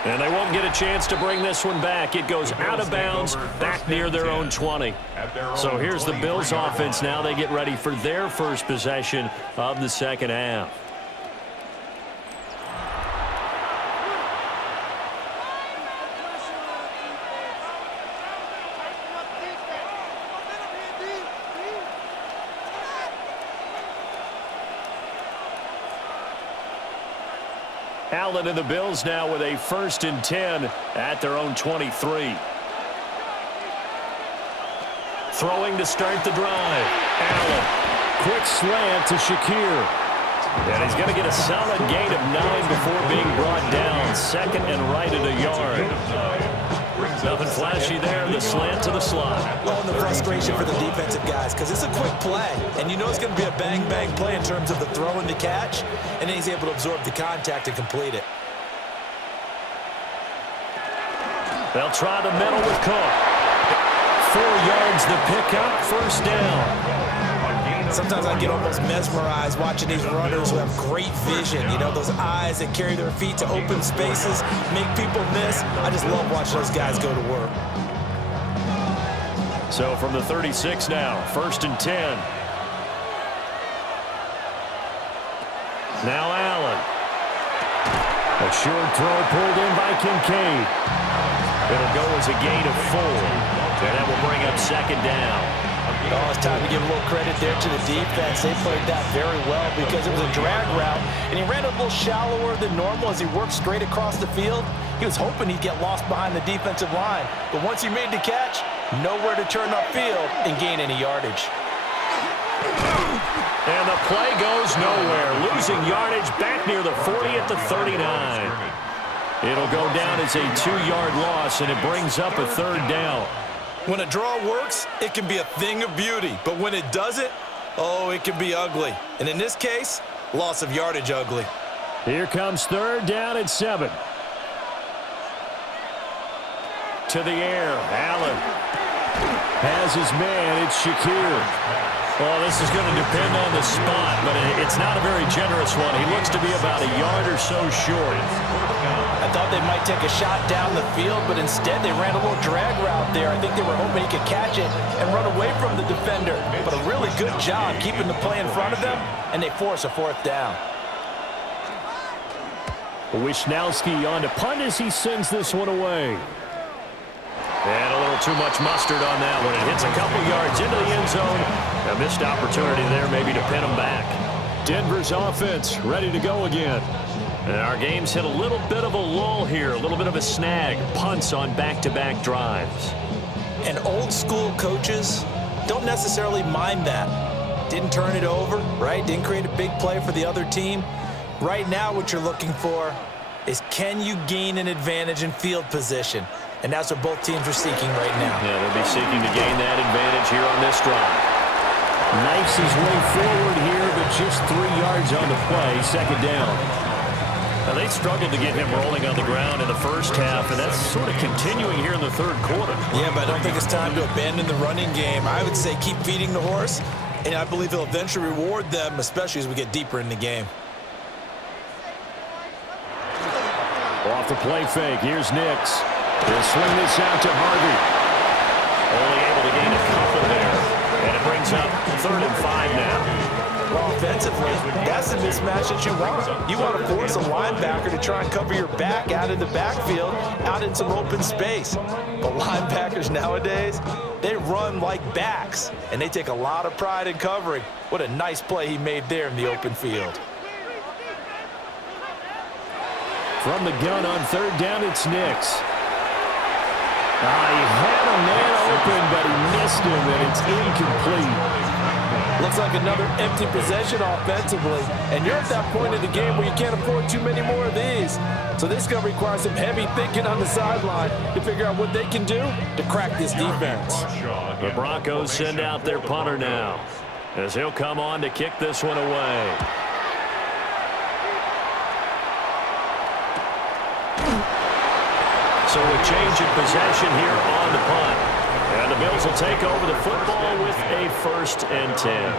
And they won't get a chance to bring this one back. It goes out of bounds, back near their own 20. So here's the Bills offense now. They get ready for their first possession of the second half. Allen and the Bills now with a 1st and 10 at their own 23. Throwing to start the drive. Allen. Quick slant to Shakir. And he's going to get a solid gain of 9 before being brought down. 2nd and right at a yard. Nothing flashy there. The slant to the slot. Well, and the frustration for the defensive guys because it's a quick play. And you know it's going to be a bang-bang play in terms of the throw and the catch. And then he's able to absorb the contact and complete it. They'll try the middle with Cook. 4 yards the pickup, first down. Sometimes I get almost mesmerized watching these runners who have great vision. You know, those eyes that carry their feet to open spaces, make people miss. I just love watching those guys go to work. So from the 36 now, 1st and 10. Now Allen. A short throw pulled in by Kincaid. It'll go as a gain of 4. And that will bring up 2nd down. Oh, it's time to give a little credit there to the defense. They played that very well because it was a drag route, and he ran a little shallower than normal as he worked straight across the field. He was hoping he'd get lost behind the defensive line, but once he made the catch, nowhere to turn upfield and gain any yardage. And the play goes nowhere, losing yardage back near the 40 at the 39. It'll go down as a 2-yard loss, and it brings up a 3rd down. When a draw works, it can be a thing of beauty. But when it doesn't, oh, it can be ugly. And in this case, loss of yardage ugly. Here comes 3rd down and 7. To the air, Allen has his man. It's Shakir. Well, this is going to depend on the spot, but it's not a very generous one. He looks to be about a yard or so short. I thought they might take a shot down the field, but instead they ran a little drag route there. I think they were hoping he could catch it and run away from the defender. But a really good job keeping the play in front of them, and they force a 4th down. Wisnowski on to punt as he sends this one away. And a little too much mustard on that one. It hits a couple yards into the end zone. A missed opportunity there maybe to pin him back. Denver's offense ready to go again. And our game's hit a little bit of a lull here, a little bit of a snag. Punts on back-to-back drives. And old-school coaches don't necessarily mind that. Didn't turn it over, right? Didn't create a big play for the other team. Right now what you're looking for is, can you gain an advantage in field position? And that's what both teams are seeking right now. Yeah, they'll be seeking to gain that advantage here on this drive. Knifes his way forward here, but just 3 yards on the play, 2nd down. Now, they struggled to get him rolling on the ground in the first half, and that's sort of continuing here in the 3rd quarter. Yeah, but I don't think it's time to abandon the running game. I would say keep feeding the horse, and I believe he'll eventually reward them, especially as we get deeper in the game. Off the play fake, here's Nix. He'll swing this out to Harvey. Only able to gain a couple there. And it brings up 3rd and 5 now. Well, offensively, that's the mismatch that you want. You want to force a linebacker to try and cover your back out in the backfield, out in some open space. But linebackers nowadays, they run like backs, and they take a lot of pride in covering. What a nice play he made there in the open field. From the gun on 3rd down, it's Nix. He had a man open, but he missed him, and it's incomplete. Looks like another empty possession offensively, and you're at that point in the game where you can't afford too many more of these. So this is going to require some heavy thinking on the sideline to figure out what they can do to crack this defense. The Broncos send out their punter now, as he'll come on to kick this one away. So a change in possession here on the punt. And the Bills will take over the football with a 1st and 10.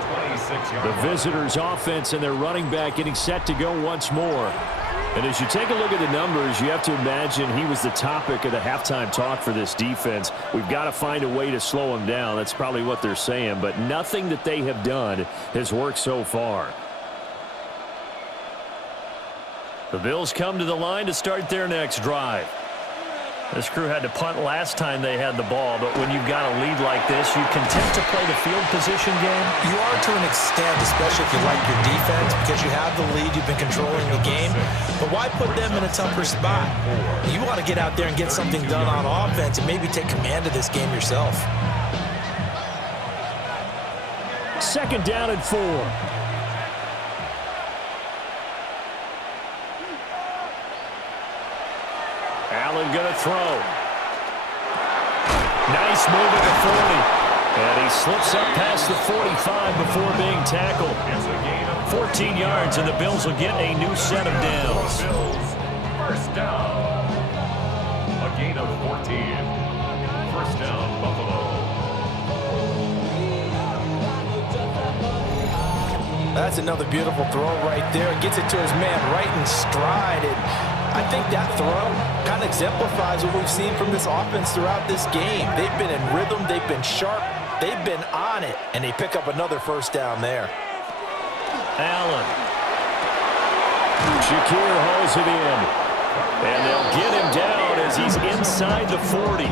The visitors' offense and their running back getting set to go once more. And as you take a look at the numbers, you have to imagine he was the topic of the halftime talk for this defense. We've got to find a way to slow him down. That's probably what they're saying. But nothing that they have done has worked so far. The Bills come to the line to start their next drive. This crew had to punt last time they had the ball, but when you've got a lead like this, you content to play the field position game? You are to an extent, especially if you like your defense, because you have the lead, you've been controlling the game. But why put them in a tougher spot? You want to get out there and get something done on offense and maybe take command of this game yourself. 2nd down and 4. Allen going to throw. Nice move at the 40. And he slips up past the 45 before being tackled. 14 yards, and the Bills will get a new set of downs. First down. A A gain of 14. First down, Buffalo. That's another beautiful throw right there. Gets it to his man right in stride. And I think that throw kind of exemplifies what we've seen from this offense throughout this game. They've been in rhythm. They've been sharp. They've been on it. And they pick up another first down there. Allen. Shakir hauls it in. And they'll get him down as he's inside the 40.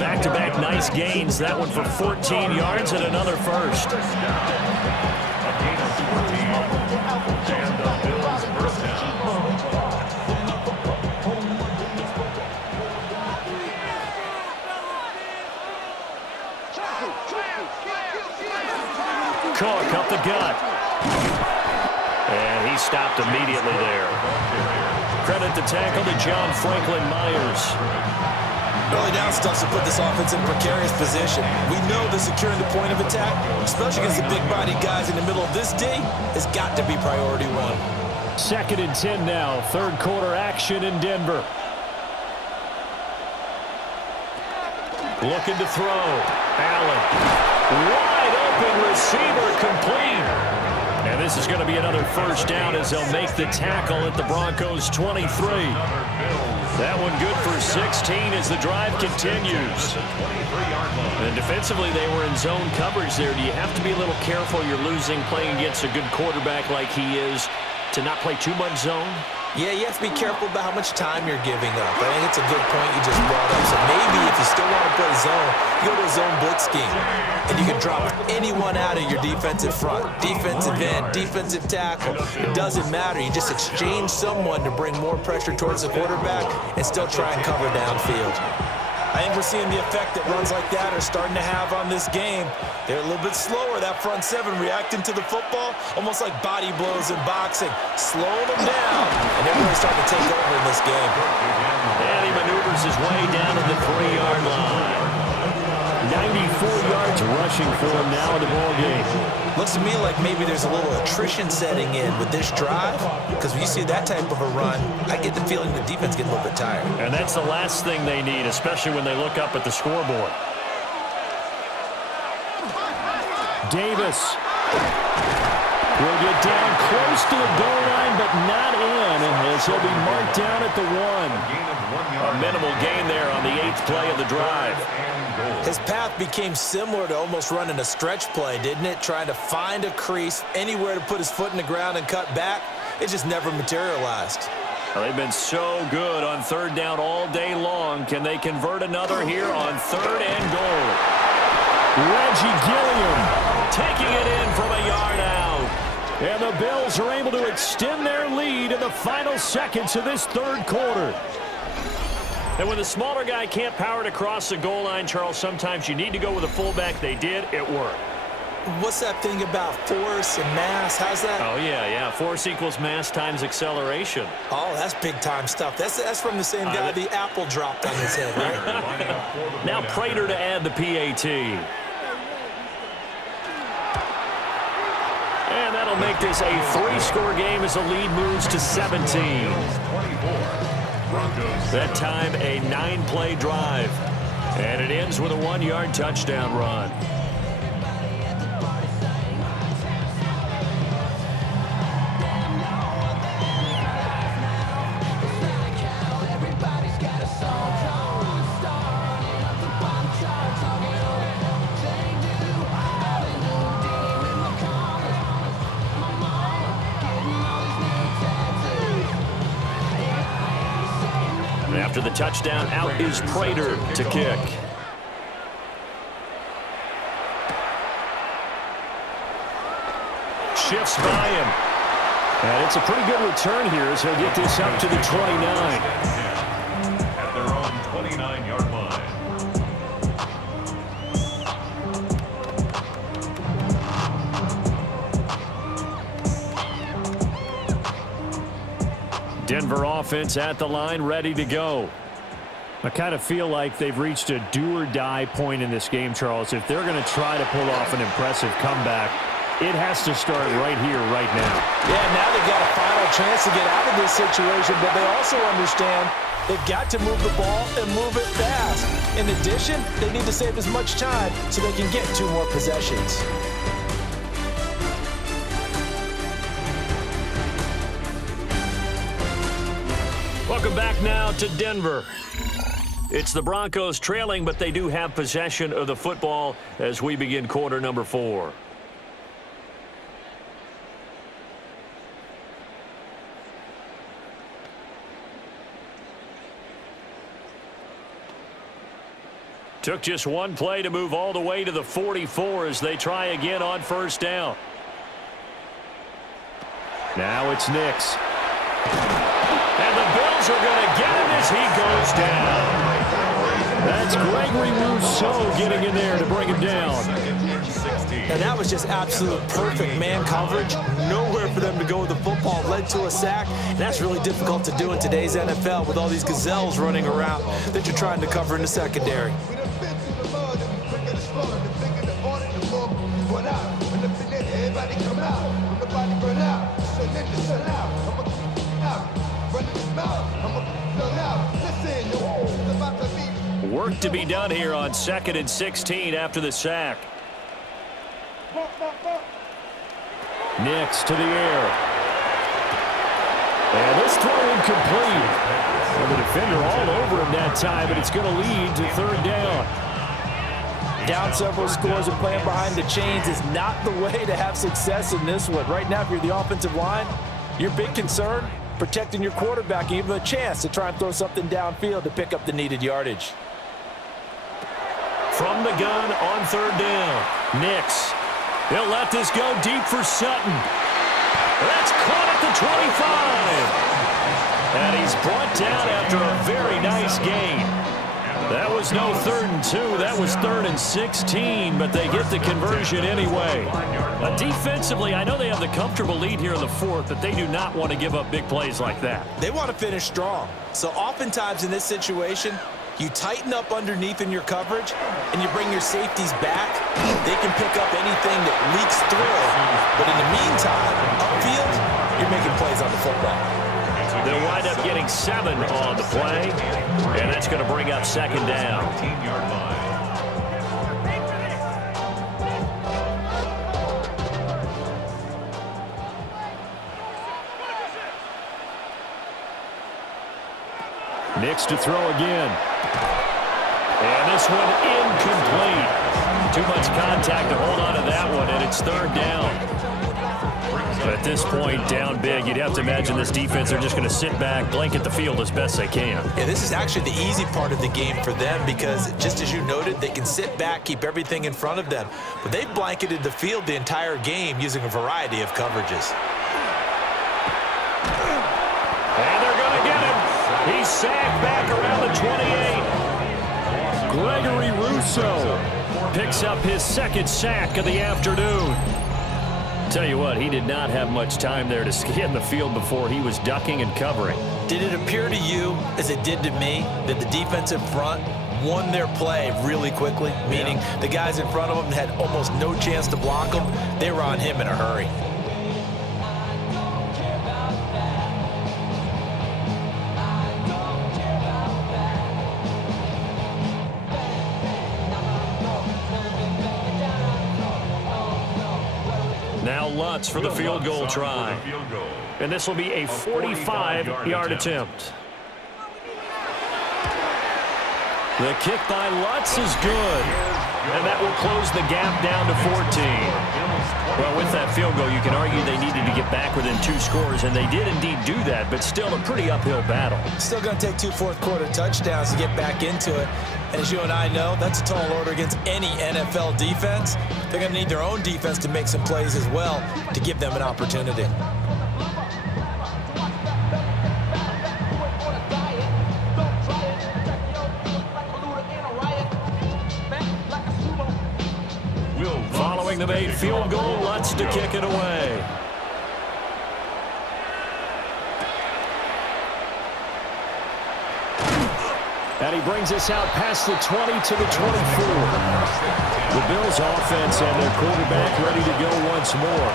Back-to-back nice gains. That one for 14 yards and another first. A gain of 14. And the Bills first down. Cook up the gut. And he stopped immediately there. Credit the tackle to John Franklin Myers. Early down stuff to put this offense in a precarious position. We know that securing the point of attack, especially against the big-bodied guys in the middle of this day, has got to be priority one. 2nd and 10 now. Third quarter action in Denver. Looking to throw. Allen. Wide open receiver complete. And this is going to be another first down as they'll make the tackle at the Broncos 23. That one good for 16 as the drive continues. And defensively, they were in zone coverage there. Do you have to be a little careful? You're losing playing against a good quarterback like he is to not play too much zone? Yeah, you have to be careful about how much time you're giving up. I think it's a good point you just brought up. So maybe if you still want to play zone, you go to a zone blitz scheme. And you can drop anyone out of your defensive front. Defensive end, defensive tackle. It doesn't matter. You just exchange someone to bring more pressure towards the quarterback and still try and cover downfield. I think we're seeing the effect that runs like that are starting to have on this game. They're a little bit slower, that front seven, reacting to the football, almost like body blows in boxing, slowing them down, and they're really starting to take over in this game. And he maneuvers his way down to the 3-yard line. 94 yards rushing for him now in the ball game. Looks to me like maybe there's a little attrition setting in with this drive, because when you see that type of a run, I get the feeling the defense getting a little bit tired. And that's the last thing they need, especially when they look up at the scoreboard. Davis will get down close to the goal line, but not in, as he'll be marked down at the 1. A minimal gain there on the 8th play of the drive. His path became similar to almost running a stretch play, didn't it? Trying to find a crease, anywhere to put his foot in the ground and cut back. It just never materialized. Well, they've been so good on 3rd down all day long. Can they convert another here on 3rd and goal? Reggie Gilliam taking it in from a yard out. And the Bills are able to extend their lead in the final seconds of this 3rd quarter. And when the smaller guy can't power it across the goal line, Charles, sometimes you need to go with a fullback. They did. It worked. What's that thing about force and mass? How's that? Oh, yeah. Force equals mass times acceleration. Oh, that's big-time stuff. That's from the same guy the apple dropped on his head, right? Now Prater to add the PAT. And that'll make this a 3-score game as the lead moves to 17. That time a 9-play drive. And it ends with a 1-yard touchdown run. After the touchdown, out is Prater to kick. Shifts by him. And it's a pretty good return here as he'll get this up to the 29. At their own 29-yard line. Denver offense at the line, ready to go. I kind of feel like they've reached a do-or-die point in this game, Charles. If they're going to try to pull off an impressive comeback, It has to start right here, right now. Yeah, now they've got a final chance to get out of this situation, but they also understand they've got to move the ball and move it fast. In addition, they need to save as much time so they can get 2 more possessions. Welcome back now to Denver. It's the Broncos trailing, but they do have possession of the football as we begin quarter number 4. Took just one play to move all the way to the 44 as they try again on first down. Now it's Nix. And the Bills are going to get him as he goes down. That's Gregory Rousseau getting in there to bring him down. And that was just absolute perfect man coverage. Nowhere for them to go with the football. Led to a sack. And that's really difficult to do in today's NFL with all these gazelles running around that you're trying to cover in the secondary. Work to be done here on 2nd and 16 after the sack. Nix to the air. And this throw incomplete. Well, the defender all over him that time, but it's going to lead to 3rd down. Down several scores and playing behind the chains is not the way to have success in this one. Right now, if you're the offensive line, your big concern, protecting your quarterback and give him a chance to try and throw something downfield to pick up the needed yardage. From the gun on 3rd down, Nix. He'll let this go deep for Sutton. That's caught at the 25. And he's brought down after a very nice gain. That was no 3rd and 2. That was 3rd and 16, but they get the conversion anyway. Defensively, I know they have the comfortable lead here in the 4th, but they do not want to give up big plays like that. They want to finish strong. So oftentimes in this situation, you tighten up underneath in your coverage, and you bring your safeties back. They can pick up anything that leaks through. But in the meantime, upfield, you're making plays on the football. They'll wind up getting 7 on the play, and that's going to bring up 2nd down. Nix to throw again. And this one incomplete. Too much contact to hold on to that one, and it's 3rd down. But at this point, down big, you'd have to imagine this defense are just going to sit back, blanket the field as best they can. Yeah, this is actually the easy part of the game for them because, just as you noted, they can sit back, keep everything in front of them. But they've blanketed the field the entire game using a variety of coverages. And they're going to get him. He's sacked back around the 28. Gregory Rousseau picks up his 2nd sack of the afternoon. Tell you what, he did not have much time there to scan the field before he was ducking and covering. Did it appear to you, as it did to me, that the defensive front won their play really quickly? Meaning the guys in front of them had almost no chance to block him. They were on him in a hurry. Now Lutz for the field goal try. And this will be a 45-yard attempt. The kick by Lutz is good. And that will close the gap down to 14. Well, with that field goal, you can argue they needed to get back within 2 scores, and they did indeed do that, but still a pretty uphill battle. Still going to take 2 fourth-quarter touchdowns to get back into it. And as you and I know, that's a tall order against any NFL defense. They're going to need their own defense to make some plays as well to give them an opportunity. Following the made field goal, Lutz to kick it away. And he brings us out past the 20 to the 24. The Bills offense and their quarterback ready to go once more.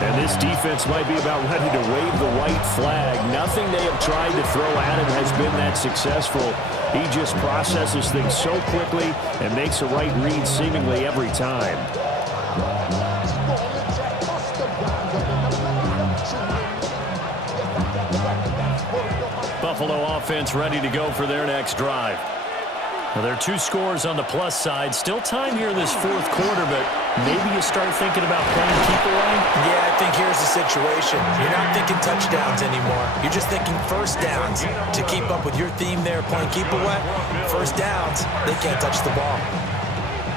And this defense might be about ready to wave the white flag. Nothing they have tried to throw at him has been that successful. He just processes things so quickly and makes the right read seemingly every time. Buffalo offense ready to go for their next drive. Well, there are 2 scores on the plus side. Still time here in this fourth quarter, but maybe you start thinking about playing keep away? Yeah, I think here's the situation. You're not thinking touchdowns anymore. You're just thinking first downs. To keep up with your theme there, playing keep away, first downs, they can't touch the ball.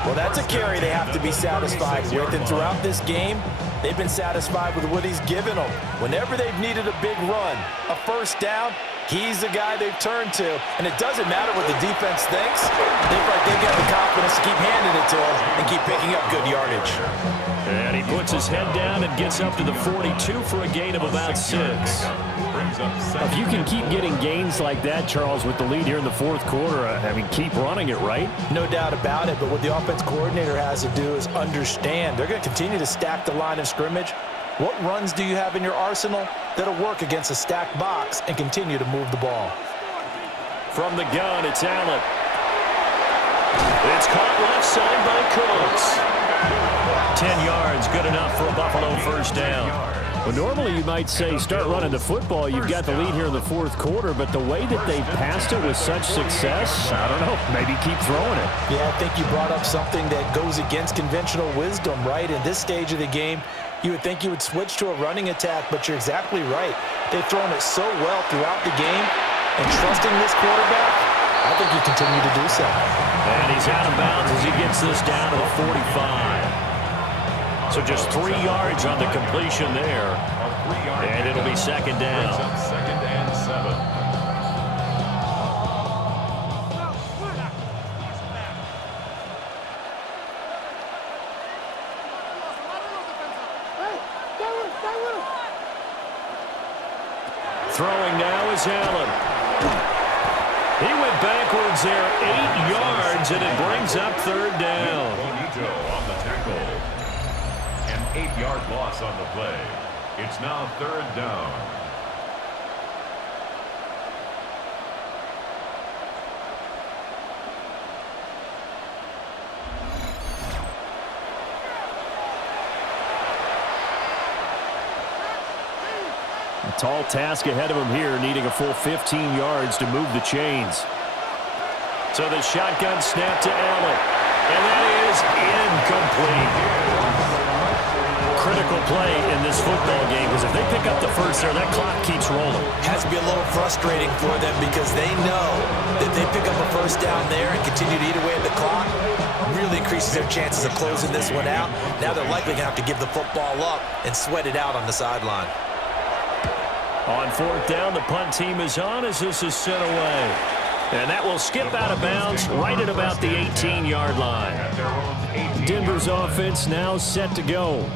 Well, that's a carry they have to be satisfied with, and throughout this game, they've been satisfied with what he's given them. Whenever they've needed a big run, a first down, he's the guy they've turned to. And it doesn't matter what the defense thinks. They feel like they've got the confidence to keep handing it to him and keep picking up good yardage. And he puts his head down and gets up to the 42 for a gain of about 6. If you can keep getting gains like that, Charles, with the lead here in the fourth quarter, I mean, keep running it, right? No doubt about it, but what the offense coordinator has to do is understand they're going to continue to stack the line of scrimmage. What runs do you have in your arsenal that'll work against a stacked box and continue to move the ball? From the gun, it's Allen. It's caught left side by Cooks. 10 yards, good enough for a Buffalo first down. Well, normally you might say start running the football. You've got the lead here in the fourth quarter, but the way that they passed it with such success, I don't know, maybe keep throwing it. Yeah, I think you brought up something that goes against conventional wisdom, right? In this stage of the game, you would think you would switch to a running attack, but you're exactly right. They've thrown it so well throughout the game, and trusting this quarterback, I think you continue to do so. And he's out of bounds as he gets this down to the 45. So just 3 yards on the completion there. And it'll be second down. Second and 7. Throwing now is Allen. He went backwards there 8 yards, and it brings up third down. Bonito on the tackle. An 8-yard loss on the play. It's now third down. A tall task ahead of him here, needing a full 15 yards to move the chains. So the shotgun snap to Allen, and that is incomplete. Critical play in this football game, because if they pick up the first there, that clock keeps rolling. Has to be a little frustrating for them because they know that they pick up a first down there and continue to eat away at the clock, really increases their chances of closing this one out. Now they're likely going to have to give the football up and sweat it out on the sideline. On fourth down, the punt team is on as this is sent away. And that will skip out of bounds right at about the 18-yard line. Denver's offense now set to go.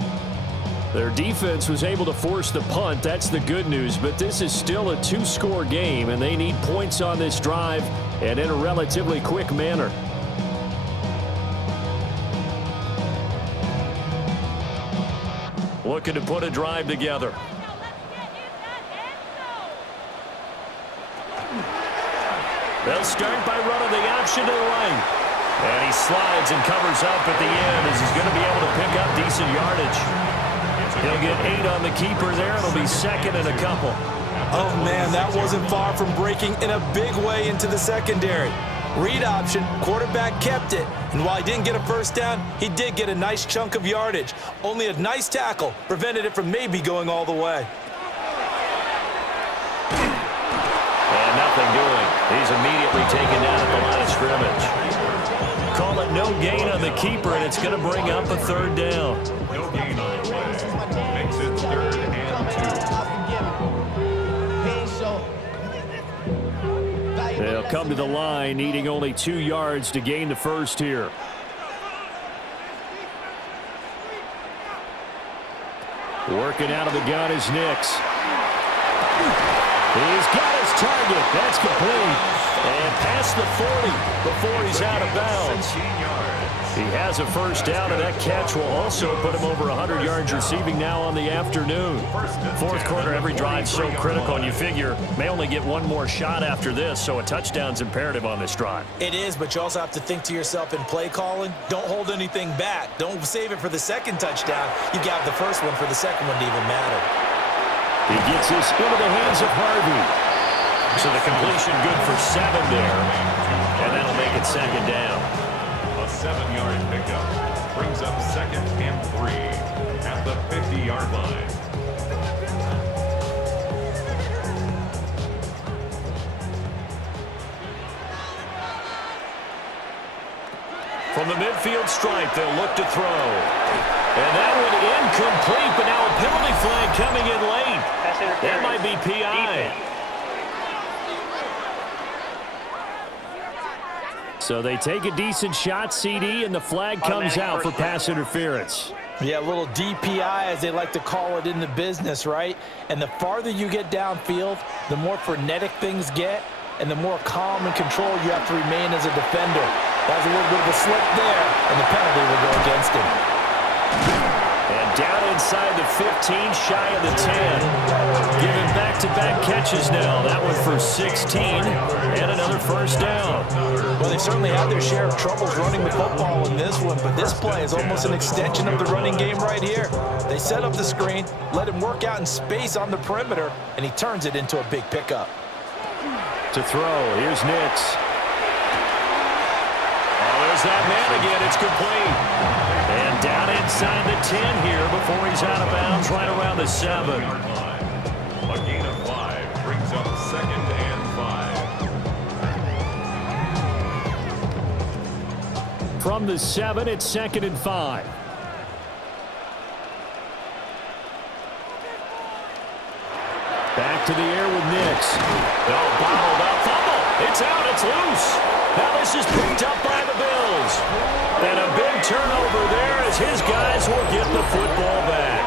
Their defense was able to force the punt. That's the good news. But this is still a 2-score game, and they need points on this drive and in a relatively quick manner. Looking to put a drive together. They'll start by running the option to the right. And he slides and covers up at the end as he's going to be able to pick up decent yardage. He'll get 8 on the keeper there. It'll be second and a couple. Oh, man, that wasn't far from breaking in a big way into the secondary. Read option, quarterback kept it. And while he didn't get a first down, he did get a nice chunk of yardage. Only a nice tackle prevented it from maybe going all the way. And nothing doing. He's immediately taken down at the line of scrimmage. Call it no gain on the keeper, and it's going to bring up a third down. No gain on the play. Makes it third and 2. They'll come to the line, needing only 2 yards to gain the first here. Working out of the gun is Nix. He's got his target. That's complete. And past the 40 before he's out of bounds. He has a first down, and that catch will also put him over 100 yards receiving now on the afternoon. Fourth quarter, every drive so critical, and you figure may only get one more shot after this, so a touchdown's imperative on this drive. It is, but you also have to think to yourself in play calling, don't hold anything back. Don't save it for the second touchdown. You got the first one for the second one to even matter. He gets this into the hands of Harvey. So the completion good for 7 there, and that'll make it second down. A 7-yard pickup brings up 2nd and 3 at the 50-yard line. From the midfield stripe, they'll look to throw. And that one incomplete, but now a penalty flag coming in late. That might be PI. So they take a decent shot, CD, and the flag comes out for pass interference. Yeah, a little DPI, as they like to call it in the business, right? And the farther you get downfield, the more frenetic things get, and the more calm and control you have to remain as a defender. That was a little bit of a slip there, and the penalty will go against him. And down inside the 15, shy of the 10. Giving back-to-back catches now. That one for 16, and another first down. Well, they certainly had their share of troubles running the football in this one, but this play is almost an extension of the running game right here. They set up the screen, let him work out in space on the perimeter, and he turns it into a big pickup. To throw, here's Nix. There's that man again. It's complete. And down inside the 10 here before he's out of bounds, right around the 7. A gain of 5 brings up 2nd and 5. From the 7, it's 2nd and 5. Back to the air with Nix. No, bottled up. Fumble. It's out. It's loose. Now this is picked up by the Bills. And a big turnover there as his guys will get the football back.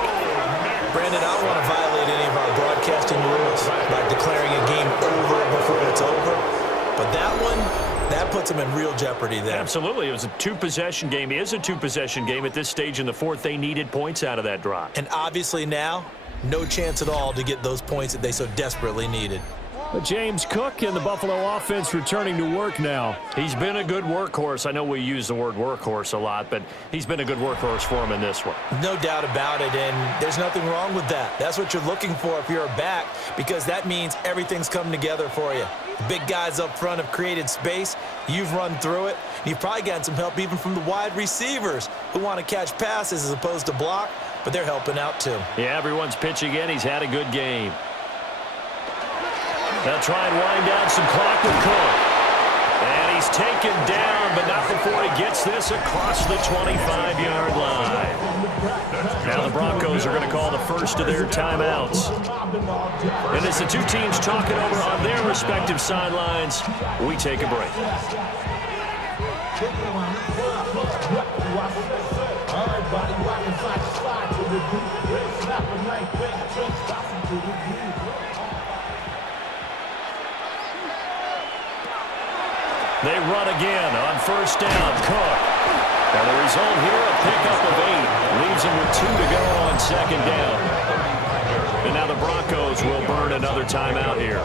Brandon, I don't want to violate any of our broadcasting rules by declaring a game over before it's over. But that one, that puts them in real jeopardy there. Absolutely. It was a two-possession game. It is a two-possession game at this stage in the fourth. They needed points out of that drive. And obviously now, no chance at all to get those points that they so desperately needed. James Cook and the Buffalo offense returning to work now. He's been a good workhorse. I know we use the word workhorse a lot, but he's been a good workhorse for him in this one. No doubt about it, and there's nothing wrong with that. That's what you're looking for if you're a back, because that means everything's come together for you. The big guys up front have created space. You've run through it. You've probably gotten some help even from the wide receivers who want to catch passes as opposed to block, but they're helping out too. Yeah, everyone's pitching in. He's had a good game. They'll try and wind down some clock with Cook. And he's taken down, but not before he gets this across the 25-yard line. Now the Broncos are going to call the first of their timeouts. And as the two teams talk it over on their respective sidelines, we take a break. They run again on first down. Cook. And the result here, a pickup of 8. Leaves him with 2 to go on second down. And now the Broncos will burn another timeout here.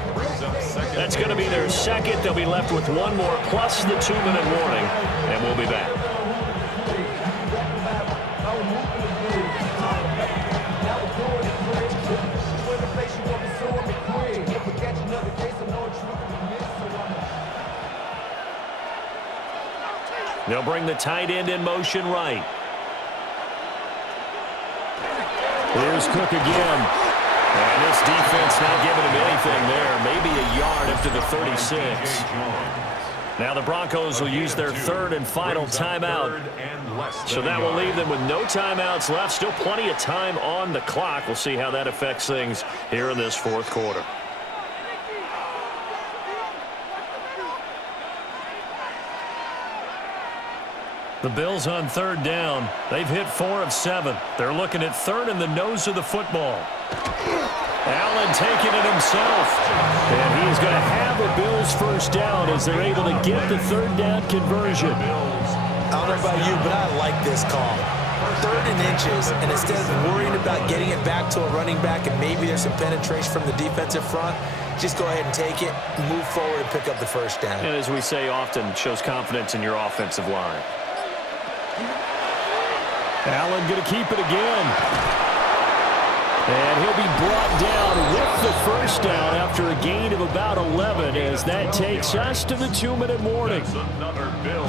That's going to be their second. They'll be left with one more plus the 2-minute warning. And we'll be back. They'll bring the tight end in motion right. Here's Cook again. And this defense not giving him anything there. Maybe a yard after the 36. Now the Broncos will use their third and final timeout. So that will leave them with no timeouts left. Still plenty of time on the clock. We'll see how that affects things here in this fourth quarter. The Bills on third down. They've hit 4 of 7. They're looking at third in the nose of the football. Allen taking it himself. And he's going to have a Bills first down as they're able to get the third down conversion. I don't know about you, but I like this call. 3rd and inches, and instead of worrying about getting it back to a running back and maybe there's some penetration from the defensive front, just go ahead and take it, move forward, and pick up the first down. And as we say often, it shows confidence in your offensive line. Allen going to keep it again. And he'll be brought down with the first down after a gain of about 11 as that takes us to the 2-minute warning.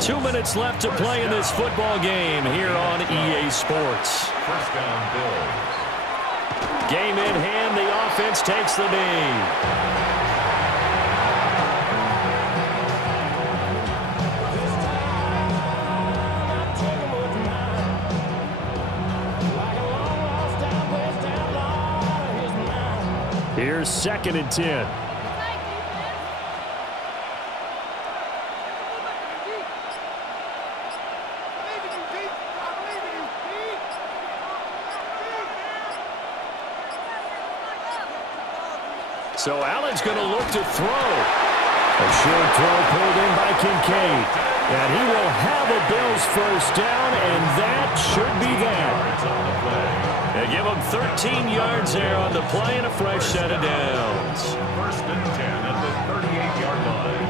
2 minutes left to play in this football game here on EA Sports. First down, Bills. Game in hand, the offense takes the knee. Here's 2nd and 10. So Allen's going to look to throw. A short throw pulled in by Kincaid. And he will have a Bills first down, and that should be that. They give him 13 yards there on the play and a fresh set of downs. 1st and 10 at the 38-yard line.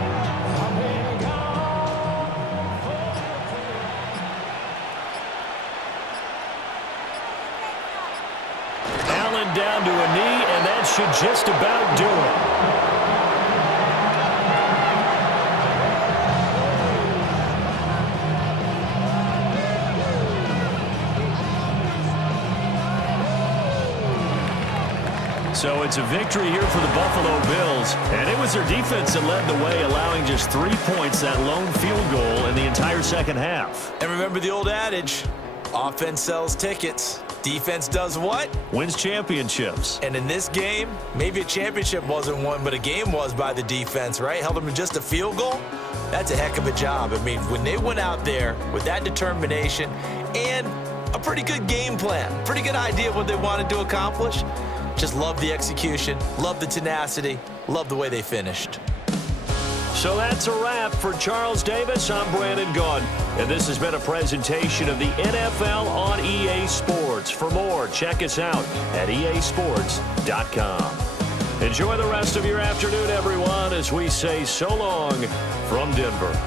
Allen down to a knee, and that should just about do it. So it's a victory here for the Buffalo Bills, and it was their defense that led the way, allowing just 3 points, that lone field goal in the entire second half. And remember the old adage, offense sells tickets. Defense does what? Wins championships. And in this game, maybe a championship wasn't won, but a game was by the defense, right? Held them to just a field goal. That's a heck of a job. I mean, when they went out there with that determination and a pretty good game plan, pretty good idea of what they wanted to accomplish, just love the execution, love the tenacity, love the way they finished. So that's a wrap for Charles Davis. I'm Brandon Gaudin, and this has been a presentation of the NFL on EA Sports. For more, check us out at easports.com. Enjoy the rest of your afternoon, everyone, as we say so long from Denver.